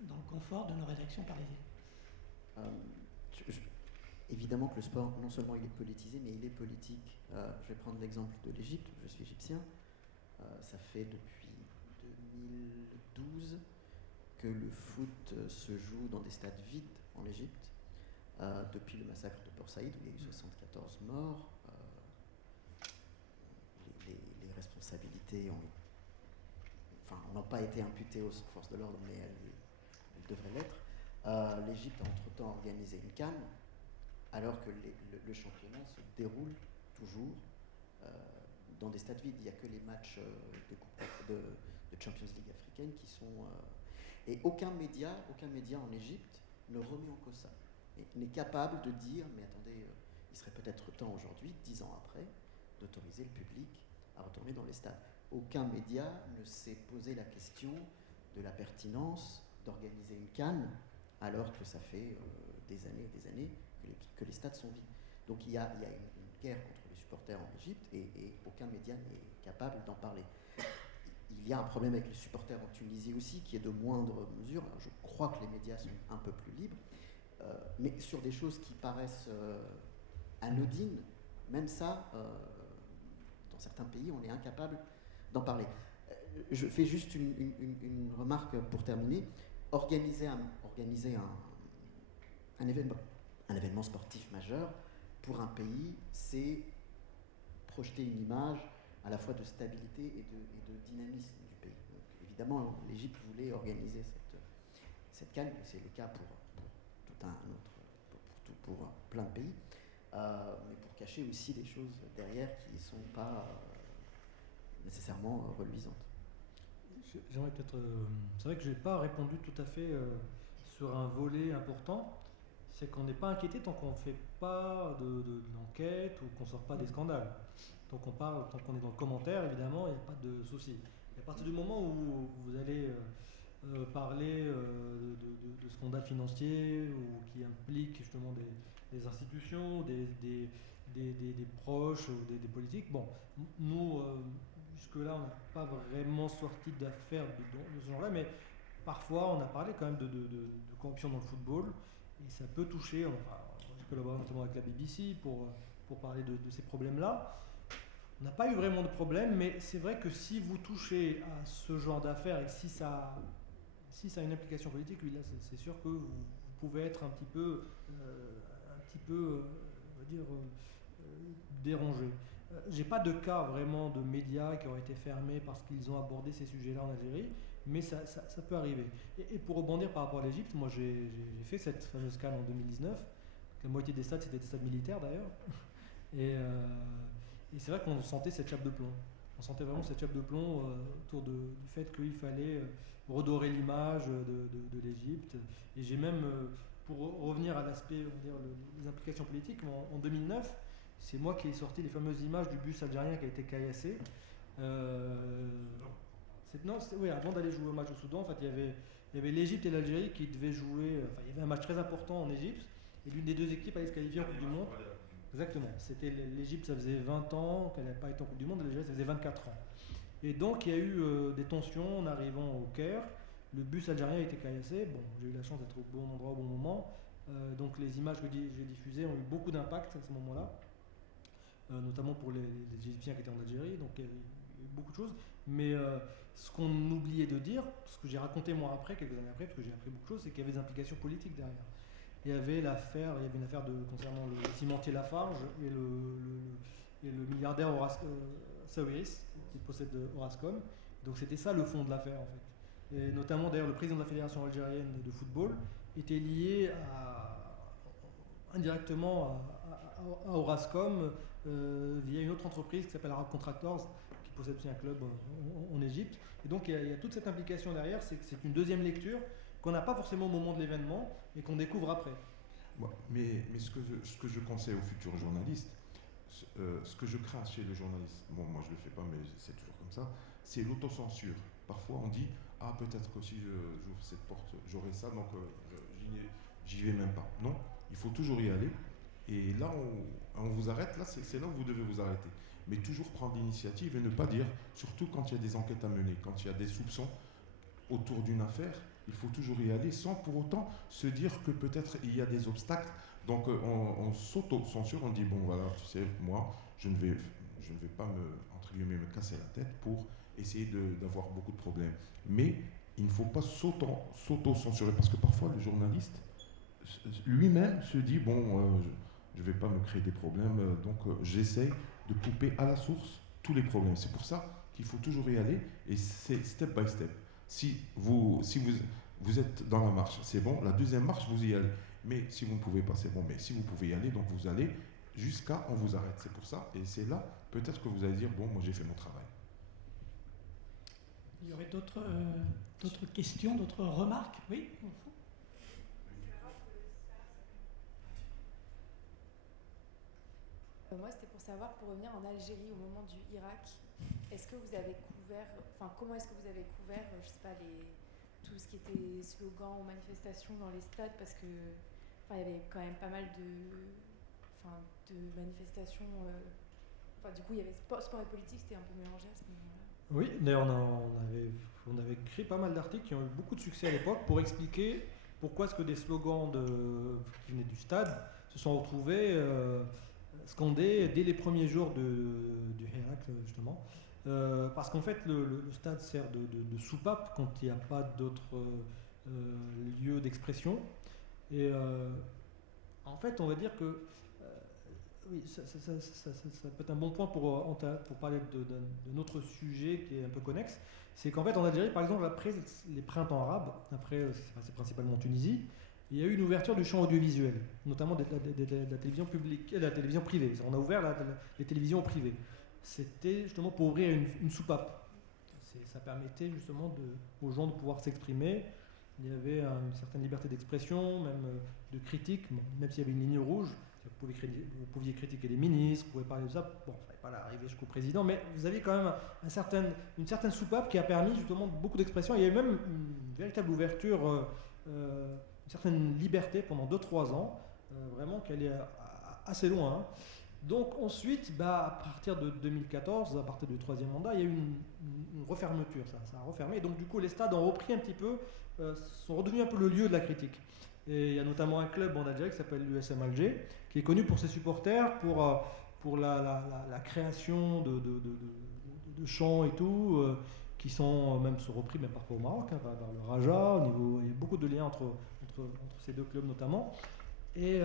dans le confort de nos rédactions parisiennes. Évidemment que le sport, non seulement il est politisé, mais il est politique. Je vais prendre l'exemple de l'Égypte, je suis égyptien. Ça fait depuis 2012 que le foot se joue dans des stades vides en Égypte. Depuis le massacre de Port Saïd, où il y a eu 74 morts, les responsabilités n'ont pas été imputées aux forces de l'ordre, mais elles devraient l'être. L'Égypte a entre-temps organisé une CAN, alors que le championnat se déroule toujours dans des stades vides. Il n'y a que les matchs de Champions League africaine qui sont... et aucun média en Égypte ne remet en cause ça. Et n'est capable de dire, mais attendez, il serait peut-être temps aujourd'hui, 10 ans après, d'autoriser le public à retourner dans les stades. Aucun média ne s'est posé la question de la pertinence d'organiser une CAN, alors que ça fait des années et des années que les stades sont vides. Donc il y a une guerre contre les supporters en Égypte et aucun média n'est capable d'en parler. Il y a un problème avec les supporters en Tunisie aussi, qui est de moindre mesure. Alors, je crois que les médias sont un peu plus libres, mais sur des choses qui paraissent anodine, même ça, dans certains pays, on est incapable d'en parler. Je fais juste une remarque pour terminer. Organiser un événement sportif majeur pour un pays, c'est projeter une image à la fois de stabilité et de dynamisme du pays. Donc, évidemment, l'Égypte voulait organiser cette CAN, c'est le cas pour tout un autre, pour plein de pays, mais pour cacher aussi des choses derrière qui ne sont pas nécessairement reluisantes. J'aimerais peut-être. C'est vrai que je n'ai pas répondu tout à fait sur un volet important. C'est qu'on n'est pas inquiété tant qu'on ne fait pas d'enquête ou qu'on ne sort pas des scandales. Tant qu'on est dans le commentaire, évidemment, il n'y a pas de souci. Et à partir du moment où vous allez parler de scandales financiers ou qui impliquent justement des institutions, des proches ou des politiques, bon, nous, jusque-là, on n'a pas vraiment sorti d'affaires de ce genre-là, mais parfois, on a parlé quand même de corruption dans le football. Et ça peut toucher, enfin, j'ai collaboré notamment avec la BBC pour parler de ces problèmes-là. On n'a pas eu vraiment de problème, mais c'est vrai que si vous touchez à ce genre d'affaires et si ça a une implication politique, oui, là, c'est sûr que vous pouvez être un petit peu on va dire, dérangé. J'ai pas de cas vraiment de médias qui auraient été fermés parce qu'ils ont abordé ces sujets-là en Algérie, mais ça peut arriver. Et pour rebondir par rapport à l'Égypte, moi j'ai fait cette fameuse CAN en 2019. La moitié des stades, c'était des stades militaires d'ailleurs. Et c'est vrai qu'on sentait cette chape de plomb. On sentait vraiment cette chape de plomb autour du fait qu'il fallait redorer l'image de l'Égypte. Et j'ai même, pour revenir à l'aspect, on va dire, les implications politiques, en 2009, c'est moi qui ai sorti les fameuses images du bus algérien qui a été caillassé. Oui, avant d'aller jouer au match au Soudan, en fait, il y avait l'Égypte et l'Algérie qui devaient jouer. Enfin, il y avait un match très important en Égypte et l'une des deux équipes allait se qualifier en Coupe du Monde. Exactement. C'était l'Égypte, ça faisait 20 ans qu'elle n'avait pas été en Coupe du Monde, et l'Algérie, ça faisait 24 ans. Et donc, il y a eu des tensions en arrivant au Caire. Le bus algérien a été caillassé. Bon, j'ai eu la chance d'être au bon endroit au bon moment. Donc, les images que j'ai diffusées ont eu beaucoup d'impact à ce moment-là, notamment pour les Égyptiens qui étaient en Algérie. Donc, il y a eu beaucoup de choses. Mais ce qu'on oubliait de dire, ce que j'ai raconté moi après, quelques années après, parce que j'ai appris beaucoup de choses, c'est qu'il y avait des implications politiques derrière. Il y avait une affaire concernant le cimentier Lafarge et le milliardaire Sawiris, qui possède Orascom. Donc c'était ça le fond de l'affaire en fait. Et notamment d'ailleurs le président de la fédération algérienne de football était lié indirectement à Orascom via une autre entreprise qui s'appelle Arab Contractors, qui possède aussi un club en Égypte. Et donc il y a toute cette implication derrière, c'est une deuxième lecture qu'on n'a pas forcément au moment de l'événement, mais qu'on découvre après. Ouais, mais ce que je conseille aux futurs journalistes, ce que je crains chez le journaliste, bon moi je le fais pas mais c'est toujours comme ça, c'est l'autocensure. Parfois on dit peut-être que si j'ouvre cette porte j'aurai ça, donc j'y vais même pas. Non, il faut toujours y aller. Et là on vous arrête, là c'est là où vous devez vous arrêter. Mais toujours prendre l'initiative et ne pas dire, surtout quand il y a des enquêtes à mener, quand il y a des soupçons autour d'une affaire, il faut toujours y aller sans pour autant se dire que peut-être il y a des obstacles. Donc on s'auto-censure, on dit bon voilà, tu sais, moi je ne vais pas me casser la tête pour essayer d'avoir beaucoup de problèmes. Mais il ne faut pas s'auto-censurer parce que parfois le journaliste lui-même se dit bon je ne vais pas me créer des problèmes, donc j'essaie de couper à la source tous les problèmes. C'est pour ça qu'il faut toujours y aller et c'est step by step. Si vous êtes dans la marche, c'est bon. La deuxième marche, vous y allez. Mais si vous ne pouvez pas, c'est bon. Mais si vous pouvez y aller, donc vous allez jusqu'à on vous arrête. C'est pour ça. Et c'est là, peut-être que vous allez dire, bon, moi j'ai fait mon travail. Il y aurait d'autres questions, d'autres remarques? Oui, au fond. Moi, c'était pour savoir, pour revenir en Algérie au moment du Irak, est-ce que vous avez couvert, comment est-ce que vous avez couvert, je sais pas, tout ce qui était slogans ou manifestations dans les stades, parce que, il y avait quand même pas mal de manifestations. Du coup, il y avait sport et politique, c'était un peu mélangé à ce moment-là. Oui, d'ailleurs, on avait écrit pas mal d'articles qui ont eu beaucoup de succès à l'époque pour expliquer pourquoi est-ce que des slogans qui venaient du stade se sont retrouvés scandé dès les premiers jours du Hirak, justement. Parce qu'en fait, le stade sert de soupape quand il n'y a pas d'autres lieux d'expression. Et en fait, on va dire que oui, ça peut être un bon point pour parler d'un autre sujet qui est un peu connexe. C'est qu'en fait, en Algérie, par exemple, après les printemps arabes, après c'est principalement en Tunisie, il y a eu une ouverture du champ audiovisuel, notamment de la télévision publique, de la télévision privée. On a ouvert les télévisions privées. C'était justement pour ouvrir une soupape. Ça permettait justement aux gens de pouvoir s'exprimer. Il y avait une certaine liberté d'expression, même de critique, même s'il y avait une ligne rouge. Vous pouviez critiquer les ministres, vous pouviez parler de ça. Bon, il ne fallait pas arriver jusqu'au président, mais vous aviez quand même une certaine soupape qui a permis justement beaucoup d'expression. Il y a eu même une véritable ouverture, une certaine liberté pendant 2-3 ans, vraiment qui allait assez loin. Hein. Donc ensuite, à partir de 2014, à partir du 3e mandat, il y a eu une refermeture, ça a refermé. Et donc du coup, les stades ont repris un petit peu, sont redevenus un peu le lieu de la critique. Et il y a notamment un club en Algérie qui s'appelle l'USM Alger, qui est connu pour ses supporters, pour la création de chants et tout, qui sont même repris même parfois au Maroc, hein, par le Raja. Il y a beaucoup de liens entre ces deux clubs notamment. Et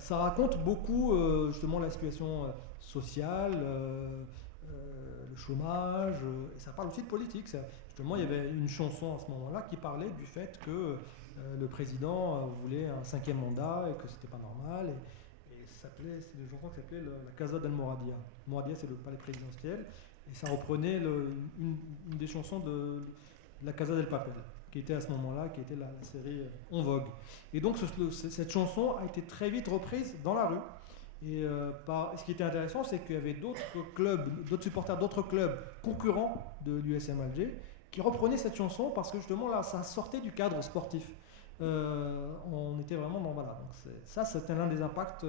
ça raconte beaucoup justement la situation sociale, le chômage, et ça parle aussi de politique. Justement, il y avait une chanson à ce moment-là qui parlait du fait que le président voulait un 5e mandat et que c'était pas normal. Et je crois que ça s'appelait la Casa del Moradia. Moradia, c'est le palais présidentiel. Et ça reprenait une des chansons de la Casa del Papel, qui était à ce moment-là, qui était la série en vogue. Et donc cette chanson a été très vite reprise dans la rue. Et ce qui était intéressant, c'est qu'il y avait d'autres supporters d'autres clubs concurrents de l'USM Alger qui reprenaient cette chanson parce que justement là, ça sortait du cadre sportif. On était vraiment dans voilà. Donc c'était l'un des impacts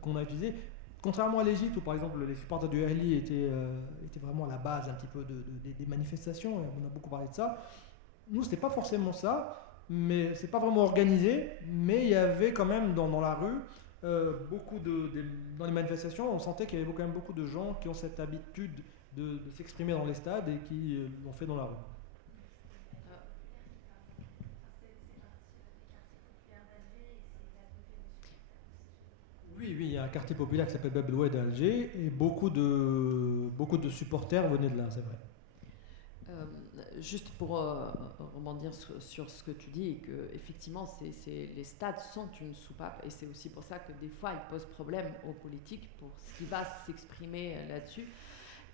qu'on a utilisé. Contrairement à l'Égypte où par exemple les supporters du Ahli étaient vraiment à la base un petit peu des manifestations, et on a beaucoup parlé de ça. Nous, c'était pas forcément ça, mais c'est pas vraiment organisé, mais il y avait quand même dans la rue, dans les manifestations, on sentait qu'il y avait quand même beaucoup de gens qui ont cette habitude de s'exprimer dans les stades et qui l'ont fait dans la rue. Oui, il y a un quartier populaire qui s'appelle Bab el Oued à Alger et beaucoup de supporters venaient de là, c'est vrai. Juste pour rebondir sur ce que tu dis, et que effectivement les stades sont une soupape et c'est aussi pour ça que des fois ils posent problème aux politiques pour ce qui va s'exprimer là-dessus.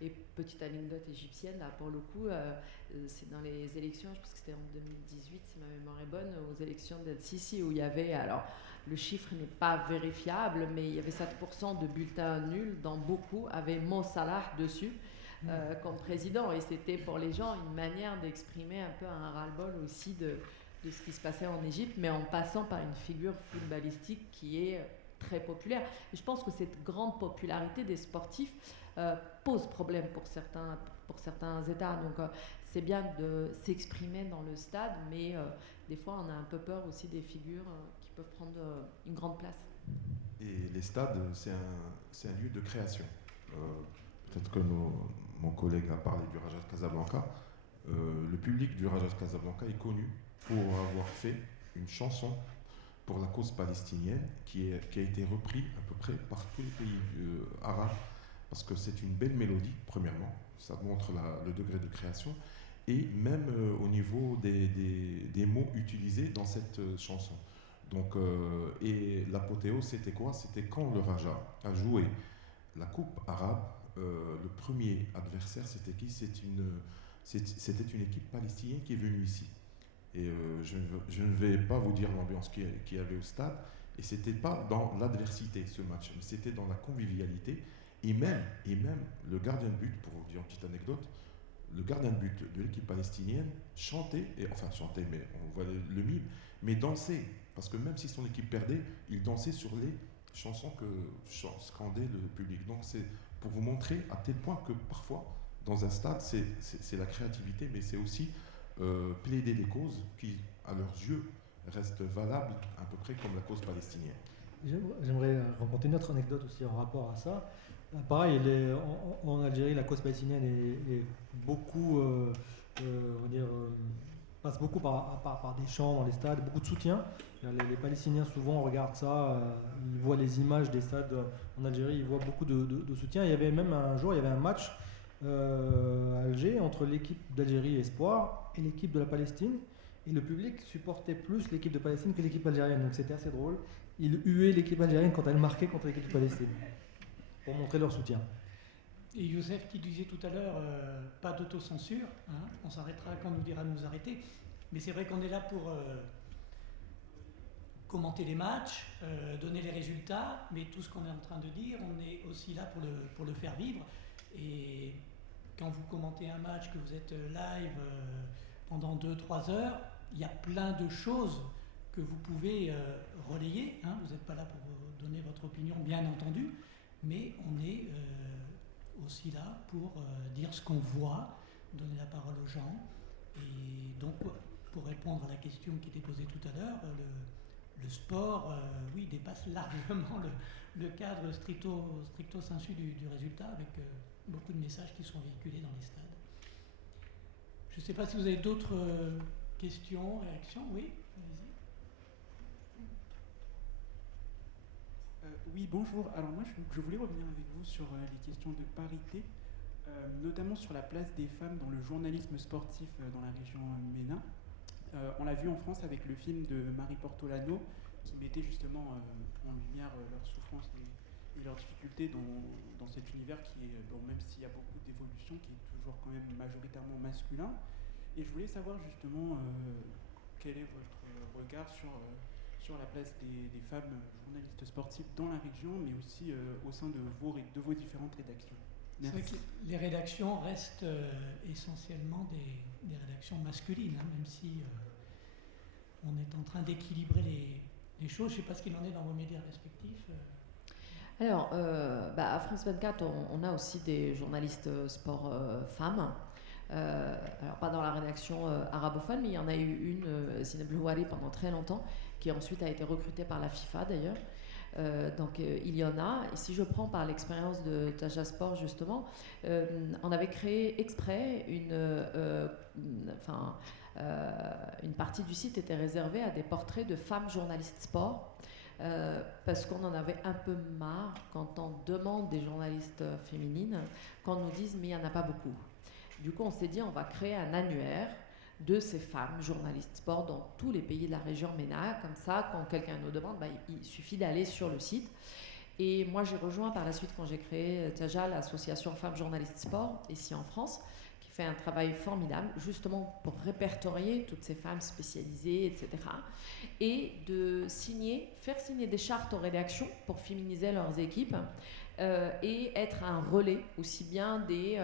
Et petite anecdote égyptienne, là pour le coup, c'est dans les élections, je pense que c'était en 2018 si ma mémoire est bonne, aux élections d'El-Sisi où il y avait, alors le chiffre n'est pas vérifiable, mais il y avait 7% de bulletins nuls, dont beaucoup avaient Mo Salah dessus. Comme président, et c'était pour les gens une manière d'exprimer un peu un ras-le-bol aussi de ce qui se passait en Égypte, mais en passant par une figure footballistique qui est très populaire. Et je pense que cette grande popularité des sportifs pose problème pour certains États. Donc c'est bien de s'exprimer dans le stade, mais des fois on a un peu peur aussi des figures qui peuvent prendre une grande place. Et les stades, c'est un lieu de création. Peut-être que mon collègue a parlé du Raja de Casablanca. Le public du Raja de Casablanca est connu pour avoir fait une chanson pour la cause palestinienne qui a été reprise à peu près par tous les pays arabes parce que c'est une belle mélodie, premièrement. Ça montre le degré de création et même au niveau des mots utilisés dans cette chanson. Donc, et l'apothéose, c'était quoi? C'était quand le Raja a joué la Coupe arabe. Le premier adversaire, c'était qui? C'était une équipe palestinienne qui est venue ici. Et je ne vais pas vous dire l'ambiance qu'il y avait au stade. Et c'était pas dans l'adversité ce match, mais c'était dans la convivialité. Et même le gardien de but, pour vous dire une petite anecdote, le gardien de but de l'équipe palestinienne chantait, mais on voit le mime, mais dansait. Parce que même si son équipe perdait, il dansait sur les chansons que scandait le public. Donc c'est pour vous montrer à tel point que parfois, dans un stade, c'est la créativité, mais c'est aussi plaider des causes qui, à leurs yeux, restent valables à peu près comme la cause palestinienne. j'aimerais raconter une autre anecdote aussi en rapport à ça. Pareil, en Algérie, la cause palestinienne est beaucoup, on va dire, passe beaucoup par des chants dans les stades, beaucoup de soutien. Les Palestiniens souvent regardent ça, ils voient les images des stades en Algérie, ils voient beaucoup de soutien. Il y avait même un jour, il y avait un match à Alger entre l'équipe d'Algérie Espoir et l'équipe de la Palestine. Et le public supportait plus l'équipe de Palestine que l'équipe algérienne. Donc c'était assez drôle. Ils huaient l'équipe algérienne quand elle marquait contre l'équipe de Palestine, pour montrer leur soutien. Et Youssef qui disait tout à l'heure, pas d'autocensure, hein, on s'arrêtera quand on nous dira de nous arrêter. Mais c'est vrai qu'on est là pour commenter les matchs, donner les résultats, mais tout ce qu'on est en train de dire, on est aussi là pour le faire vivre. Et quand vous commentez un match, que vous êtes live pendant 2-3 heures, il y a plein de choses que vous pouvez relayer. Hein, vous n'êtes pas là pour vous donner votre opinion, bien entendu, mais on est aussi là pour dire ce qu'on voit, donner la parole aux gens. Et donc, pour répondre à la question qui était posée tout à l'heure, le sport, oui, dépasse largement le cadre stricto sensu du résultat, avec beaucoup de messages qui sont véhiculés dans les stades. Je ne sais pas si vous avez d'autres questions, réactions. Oui, allez-y. Oui, bonjour. Alors moi, je voulais revenir avec vous sur les questions de parité, notamment sur la place des femmes dans le journalisme sportif dans la région MENA. On l'a vu en France avec le film de Marie Portolano, qui mettait justement en lumière leurs souffrances et leurs difficultés dans cet univers qui est, bon, même s'il y a beaucoup d'évolution, qui est toujours quand même majoritairement masculin. Et je voulais savoir justement quel est votre regard sur la place des femmes journalistes sportives dans la région, mais aussi au sein de vos différentes rédactions. Merci. C'est vrai que les rédactions restent essentiellement des rédactions masculines, hein, même si on est en train d'équilibrer les choses. Je ne sais pas ce qu'il en est dans vos médias respectifs. Alors, à France 24, on a aussi des journalistes sport femmes. Alors, pas dans la rédaction arabophone, mais il y en a eu une, Zineb Louari, pendant très longtemps, qui ensuite a été recrutée par la FIFA d'ailleurs. Donc il y en a. Et si je prends par l'expérience de Taja Sport justement, on avait créé exprès une partie du site était réservée à des portraits de femmes journalistes sport, parce qu'on en avait un peu marre quand on demande des journalistes féminines, qu'on nous dise mais il n'y en a pas beaucoup. Du coup on s'est dit on va créer un annuaire de ces femmes journalistes sport dans tous les pays de la région MENA. Comme ça, quand quelqu'un nous demande, il suffit d'aller sur le site. Et moi, j'ai rejoint par la suite, quand j'ai créé Taja, l'association Femmes Journalistes Sport, ici en France, qui fait un travail formidable, justement pour répertorier toutes ces femmes spécialisées, etc. Et de faire signer des chartes aux rédactions pour féminiser leurs équipes et être un relais, aussi bien des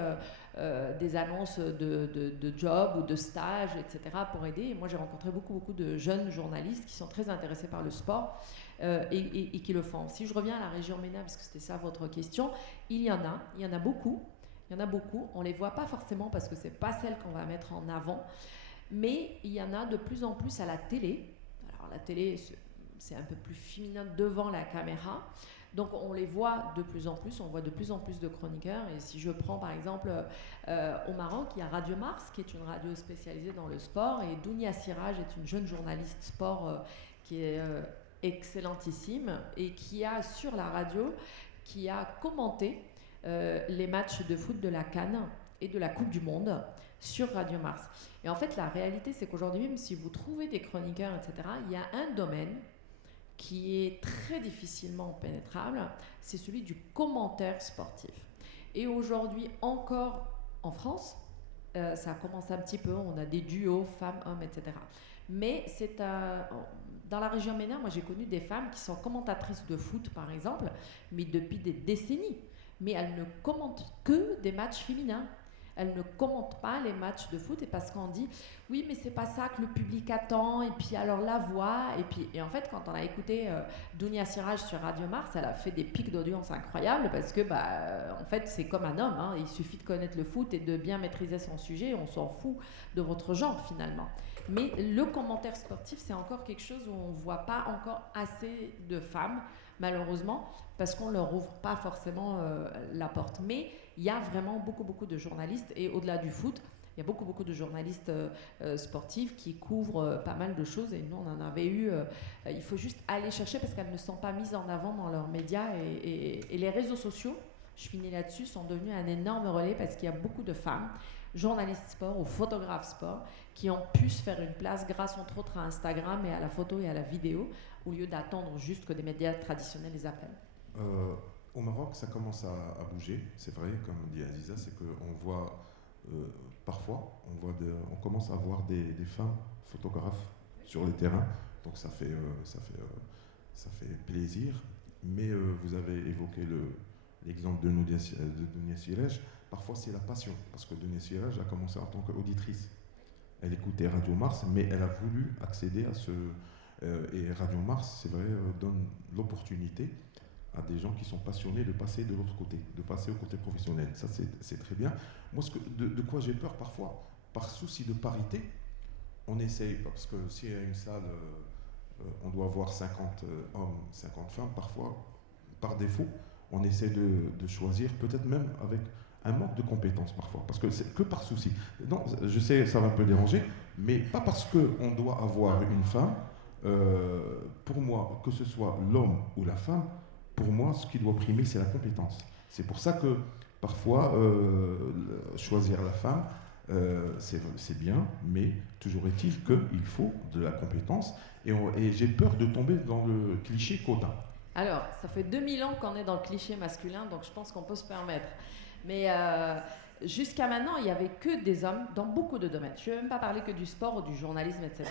annonces de jobs ou de stages, etc., pour aider. Et moi, j'ai rencontré beaucoup de jeunes journalistes qui sont très intéressés par le sport et qui le font. Si je reviens à la région MENA, parce que c'était ça votre question, il y en a beaucoup. Il y en a beaucoup. On ne les voit pas forcément parce que ce n'est pas celles qu'on va mettre en avant, mais il y en a de plus en plus à la télé. Alors, la télé, c'est un peu plus féminin devant la caméra. Donc on les voit de plus en plus, on voit de plus en plus de chroniqueurs. Et si je prends par exemple au Maroc, il y a Radio Mars, qui est une radio spécialisée dans le sport, et Dounia Siraj est une jeune journaliste sport qui est excellentissime, et qui a sur la radio, qui a commenté les matchs de foot de la CAN et de la Coupe du Monde sur Radio Mars. Et en fait la réalité, c'est qu'aujourd'hui, même si vous trouvez des chroniqueurs, etc., il y a un domaine qui est très difficilement pénétrable, c'est celui du commentaire sportif. Et aujourd'hui, encore en France, ça commence un petit peu, on a des duos femmes-hommes, etc. Mais dans la région MENA, moi j'ai connu des femmes qui sont commentatrices de foot, par exemple, mais depuis des décennies. Mais elles ne commentent que des matchs féminins. Elles ne commentent pas les matchs de foot, et parce qu'on dit oui, mais c'est pas ça que le public attend, et puis alors la voix, et en fait quand on a écouté Dounia Siraj sur Radio Mars, elle a fait des pics d'audience incroyables, parce que en fait c'est comme un homme, hein, il suffit de connaître le foot et de bien maîtriser son sujet, on s'en fout de votre genre finalement. Mais le commentaire sportif, c'est encore quelque chose où on voit pas encore assez de femmes malheureusement, parce qu'on ne leur ouvre pas forcément la porte. Mais il y a vraiment beaucoup de journalistes, et au-delà du foot, il y a beaucoup de journalistes sportifs qui couvrent pas mal de choses, et nous on en avait eu, il faut juste aller chercher parce qu'elles ne sont pas mises en avant dans leurs médias, et les réseaux sociaux, je finis là-dessus, sont devenus un énorme relais parce qu'il y a beaucoup de femmes, journalistes sport ou photographes sport, qui ont pu se faire une place grâce entre autres à Instagram et à la photo et à la vidéo, au lieu d'attendre juste que des médias traditionnels les appellent. Au Maroc, ça commence à bouger, c'est vrai, comme dit Aziza, c'est qu'on voit parfois, on commence à voir des femmes photographes sur les terrains, donc ça fait plaisir. Mais vous avez évoqué l'exemple de Dounia Sirej. Parfois c'est la passion, parce que Dounia Sirej a commencé en tant qu'auditrice. Elle écoutait Radio Mars, mais elle a voulu accéder à ce... et Radio Mars, c'est vrai, donne l'opportunité à des gens qui sont passionnés de passer de l'autre côté, de passer au côté professionnel. Ça, c'est très bien. Moi, de quoi j'ai peur parfois, par souci de parité, on essaye, parce que s'il y a une salle, on doit avoir 50 hommes, 50 femmes, parfois, par défaut, on essaie de choisir, peut-être même avec un manque de compétences parfois, parce que c'est que par souci. Non, je sais, ça va un peu déranger, mais pas parce qu'on doit avoir une femme, pour moi, que ce soit l'homme ou la femme, pour moi, ce qui doit primer, c'est la compétence. C'est pour ça que, parfois, choisir la femme, c'est bien, mais toujours est-il qu'il faut de la compétence. Et j'ai peur de tomber dans le cliché quota. Alors, ça fait 2000 ans qu'on est dans le cliché masculin, donc je pense qu'on peut se permettre. Mais jusqu'à maintenant, il n'y avait que des hommes dans beaucoup de domaines. Je ne vais même pas parler que du sport ou du journalisme, etc.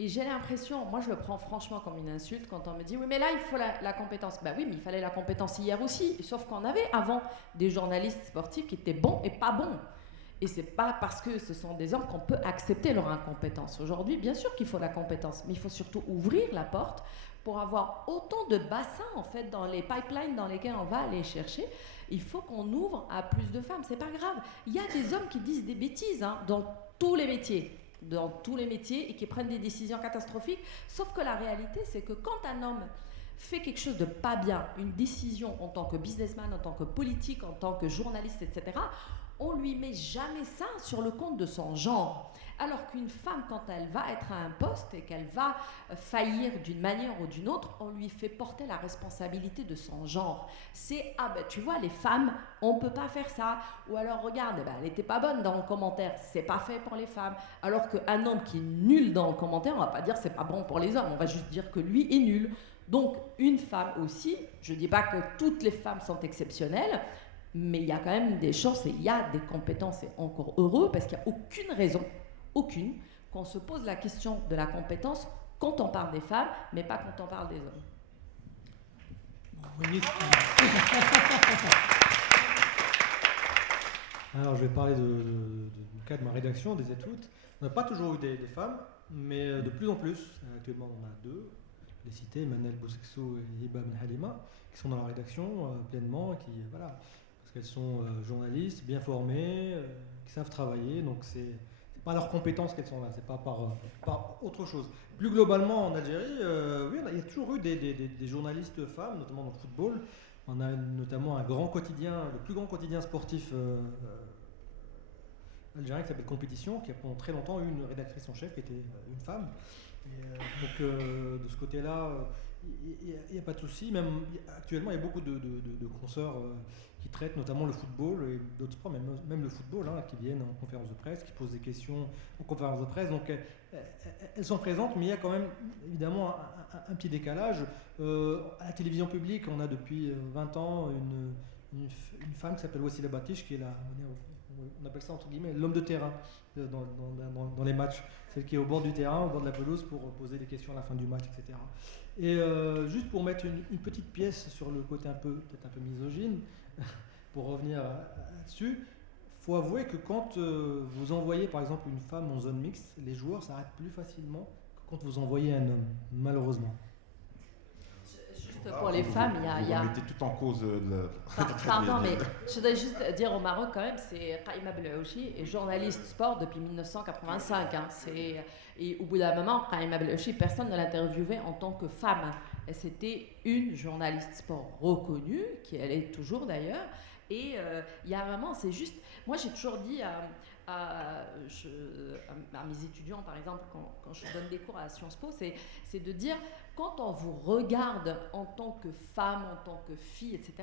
Et j'ai l'impression, moi je le prends franchement comme une insulte quand on me dit « Oui, mais là, il faut la compétence. » Ben oui, mais il fallait la compétence hier aussi. Sauf qu'on avait avant des journalistes sportifs qui étaient bons et pas bons. Et c'est pas parce que ce sont des hommes qu'on peut accepter leur incompétence. Aujourd'hui, bien sûr qu'il faut la compétence, mais il faut surtout ouvrir la porte pour avoir autant de bassins, en fait, dans les pipelines dans lesquels on va aller chercher. Il faut qu'on ouvre à plus de femmes. C'est pas grave. Il y a des hommes qui disent des bêtises dans tous les métiers. Et qui prennent des décisions catastrophiques. Sauf que la réalité, c'est que quand un homme fait quelque chose de pas bien, une décision en tant que businessman, en tant que politique, en tant que journaliste, etc., on lui met jamais ça sur le compte de son genre. Alors qu'une femme, quand elle va être à un poste et qu'elle va faillir d'une manière ou d'une autre, on lui fait porter la responsabilité de son genre. C'est « Ah ben tu vois, les femmes, on peut pas faire ça. » Ou alors « Regarde, ben, elle était pas bonne dans le commentaire, c'est pas fait pour les femmes. » Alors qu'un homme qui est nul dans le commentaire, on va pas dire « C'est pas bon pour les hommes », on va juste dire que lui est nul. Donc une femme aussi, je dis pas que toutes les femmes sont exceptionnelles, mais il y a quand même des chances et il y a des compétences, et encore heureux, parce qu'il n'y a aucune raison, qu'on se pose la question de la compétence quand on parle des femmes, mais pas quand on parle des hommes. Vous voyez Alors, je vais parler du cas de ma rédaction, des études. On n'a pas toujours eu des femmes, mais de plus en plus. Actuellement, on a deux. Je les citer, Manel Boussexo et Hiba Ben Halima, qui sont dans la rédaction pleinement, parce qu'elles sont journalistes, bien formées, qui savent travailler, donc c'est pas leurs compétences qu'elles sont là, c'est pas par autre chose. Plus globalement en Algérie, oui, il y a toujours eu des journalistes femmes, notamment dans le football. On a notamment un grand quotidien, le plus grand quotidien sportif algérien qui s'appelle Compétition, qui a pendant très longtemps eu une rédactrice en chef qui était une femme. Donc de ce côté-là, il n'y a pas de souci. Même actuellement, il y a beaucoup de consoeurs qui traitent notamment le football et d'autres sports, même le football, qui viennent en conférence de presse, qui posent des questions en conférence de presse. Donc elles sont présentes, mais il y a quand même évidemment un petit décalage. À la télévision publique, on a depuis 20 ans une femme qui s'appelle Wassila Batish, qui est on appelle ça entre guillemets l'homme de terrain dans les matchs, celle qui est au bord du terrain, au bord de la pelouse pour poser des questions à la fin du match, etc. Et juste pour mettre une petite pièce sur le côté peut-être un peu misogyne, pour revenir là-dessus, il faut avouer que quand vous envoyez par exemple une femme en zone mixte, les joueurs s'arrêtent plus facilement que quand vous envoyez un homme, malheureusement. Pour les femmes, il y a... Vous mettez tout en cause Pardon, mais je voudrais juste dire au Maroc quand même, c'est Qaïma Belhaouchi est journaliste sport depuis 1985. Et au bout d'un moment, Qaïma Belhaouchi, personne ne l'interviewait en tant que femme. C'était une journaliste sport reconnue, qui elle est toujours d'ailleurs. Et il y a un moment, c'est juste... Moi, j'ai toujours dit à mes étudiants, par exemple, quand je donne des cours à Sciences Po, c'est de dire, quand on vous regarde en tant que femme, en tant que fille, etc.,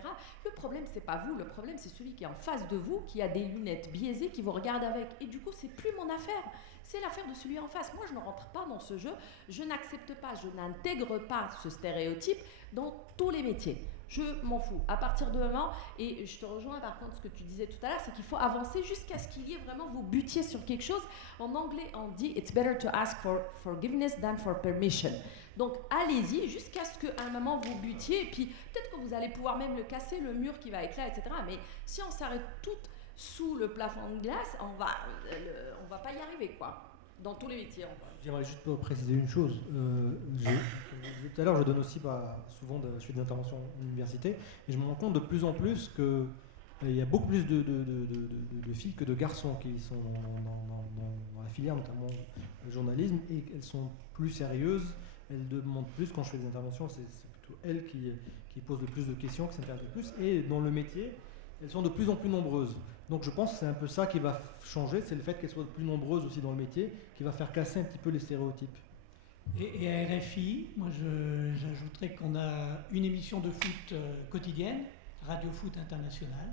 le problème, c'est pas vous, le problème, c'est celui qui est en face de vous, qui a des lunettes biaisées, qui vous regarde avec. Et du coup, c'est plus mon affaire. C'est l'affaire de celui en face. Moi, je ne rentre pas dans ce jeu. Je n'accepte pas, je n'intègre pas ce stéréotype dans tous les métiers. Je m'en fous. À partir de moment, et je te rejoins par contre ce que tu disais tout à l'heure, c'est qu'il faut avancer jusqu'à ce qu'il y ait vraiment, vous butiez sur quelque chose. En anglais, on dit « It's better to ask for forgiveness than for permission ». Donc allez-y jusqu'à ce qu'à un moment vous butiez, et puis peut-être que vous allez pouvoir même le casser, le mur qui va éclater, etc. Mais si on s'arrête toutes sous le plafond de glace, on va pas y arriver, quoi. Dans tous les métiers. J'aimerais juste préciser une chose. Tout à l'heure, je donne aussi je fais des interventions à l'université, et je me rends compte de plus en plus qu'il y a beaucoup plus de filles que de garçons qui sont dans la filière, notamment le journalisme, et elles sont plus sérieuses, elles demandent plus. Quand je fais des interventions, c'est plutôt elles qui posent le plus de questions, qui s'intéressent le plus, et dans le métier, elles sont de plus en plus nombreuses. Donc je pense que c'est un peu ça qui va changer, c'est le fait qu'elles soient de plus nombreuses aussi dans le métier, qui va faire casser un petit peu les stéréotypes. Et à RFI, moi j'ajouterais qu'on a une émission de foot quotidienne, Radio Foot International,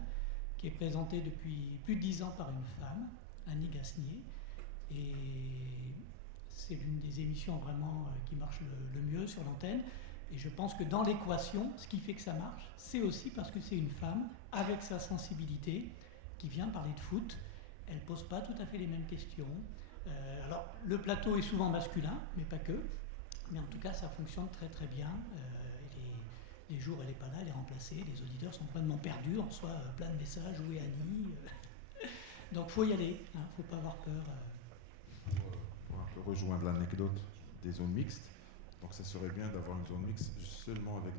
qui est présentée depuis plus de 10 ans par une femme, Annie Gasnier. Et c'est l'une des émissions vraiment qui marche le mieux sur l'antenne. Et je pense que dans l'équation, ce qui fait que ça marche, c'est aussi parce que c'est une femme avec sa sensibilité qui vient parler de foot. Elle ne pose pas tout à fait les mêmes questions. Alors, le plateau est souvent masculin, mais pas que. Mais en tout cas, ça fonctionne très très bien. Les jours, elle n'est pas là, elle est remplacée. Les auditeurs sont complètement perdus. On reçoit plein de messages. Où est Annie? Donc, il faut y aller. Il ne faut pas avoir peur. Pour un peu rejoindre l'anecdote des zones mixtes, donc ça serait bien d'avoir une zone mixte seulement avec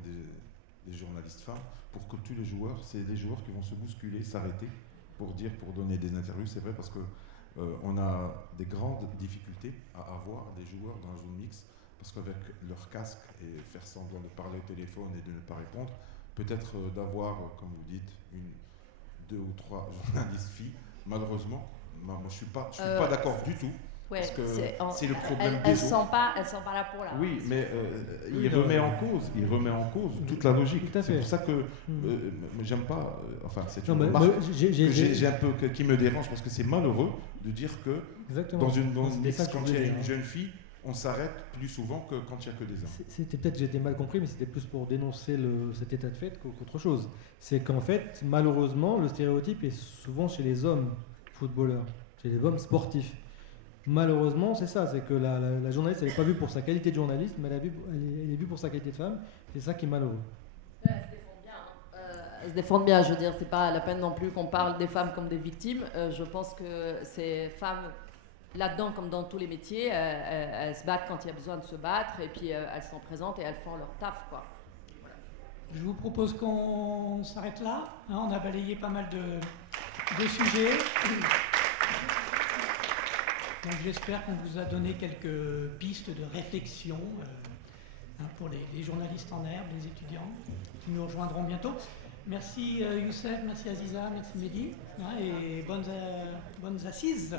des journalistes femmes, pour que tous les joueurs, c'est des joueurs qui vont se bousculer, s'arrêter pour donner des interviews. C'est vrai, parce que on a des grandes difficultés à avoir des joueurs dans la zone mixte, parce qu'avec leur casque et faire semblant de parler au téléphone et de ne pas répondre, peut-être d'avoir, comme vous dites, 2 ou 3 journalistes filles, malheureusement, moi je suis pas d'accord du tout. Ouais, parce que c'est le problème elles sont pas là pour là. Oui, mais il remet en cause toute la logique. C'est pour ça que j'aime pas. Enfin, c'est une remarque que j'ai un peu qui me dérange, parce que c'est malheureux de dire que dans une mixte, quand il y a une jeune fille, on s'arrête plus souvent que quand il n'y a que des hommes. C'était peut-être, j'ai été mal compris, mais c'était plus pour dénoncer cet état de fait qu'autre chose. C'est qu'en fait, malheureusement, le stéréotype est souvent chez les hommes footballeurs, chez les hommes sportifs. Malheureusement, c'est ça, c'est que la journaliste, elle n'est pas vue pour sa qualité de journaliste, mais elle est vue pour sa qualité de femme. C'est ça qui est malheureux. Elles se défendent bien. Elles se défendent bien, je veux dire, c'est pas la peine non plus qu'on parle des femmes comme des victimes. Je pense que ces femmes, là-dedans, comme dans tous les métiers, elles se battent quand il y a besoin de se battre, et puis elles sont présentes et elles font leur taf, quoi. Voilà. Je vous propose qu'on s'arrête là. On a balayé pas mal de sujets. Donc j'espère qu'on vous a donné quelques pistes de réflexion pour les journalistes en herbe, les étudiants qui nous rejoindront bientôt. Merci Youssef, merci Aziza, merci Mehdi, et bonnes assises.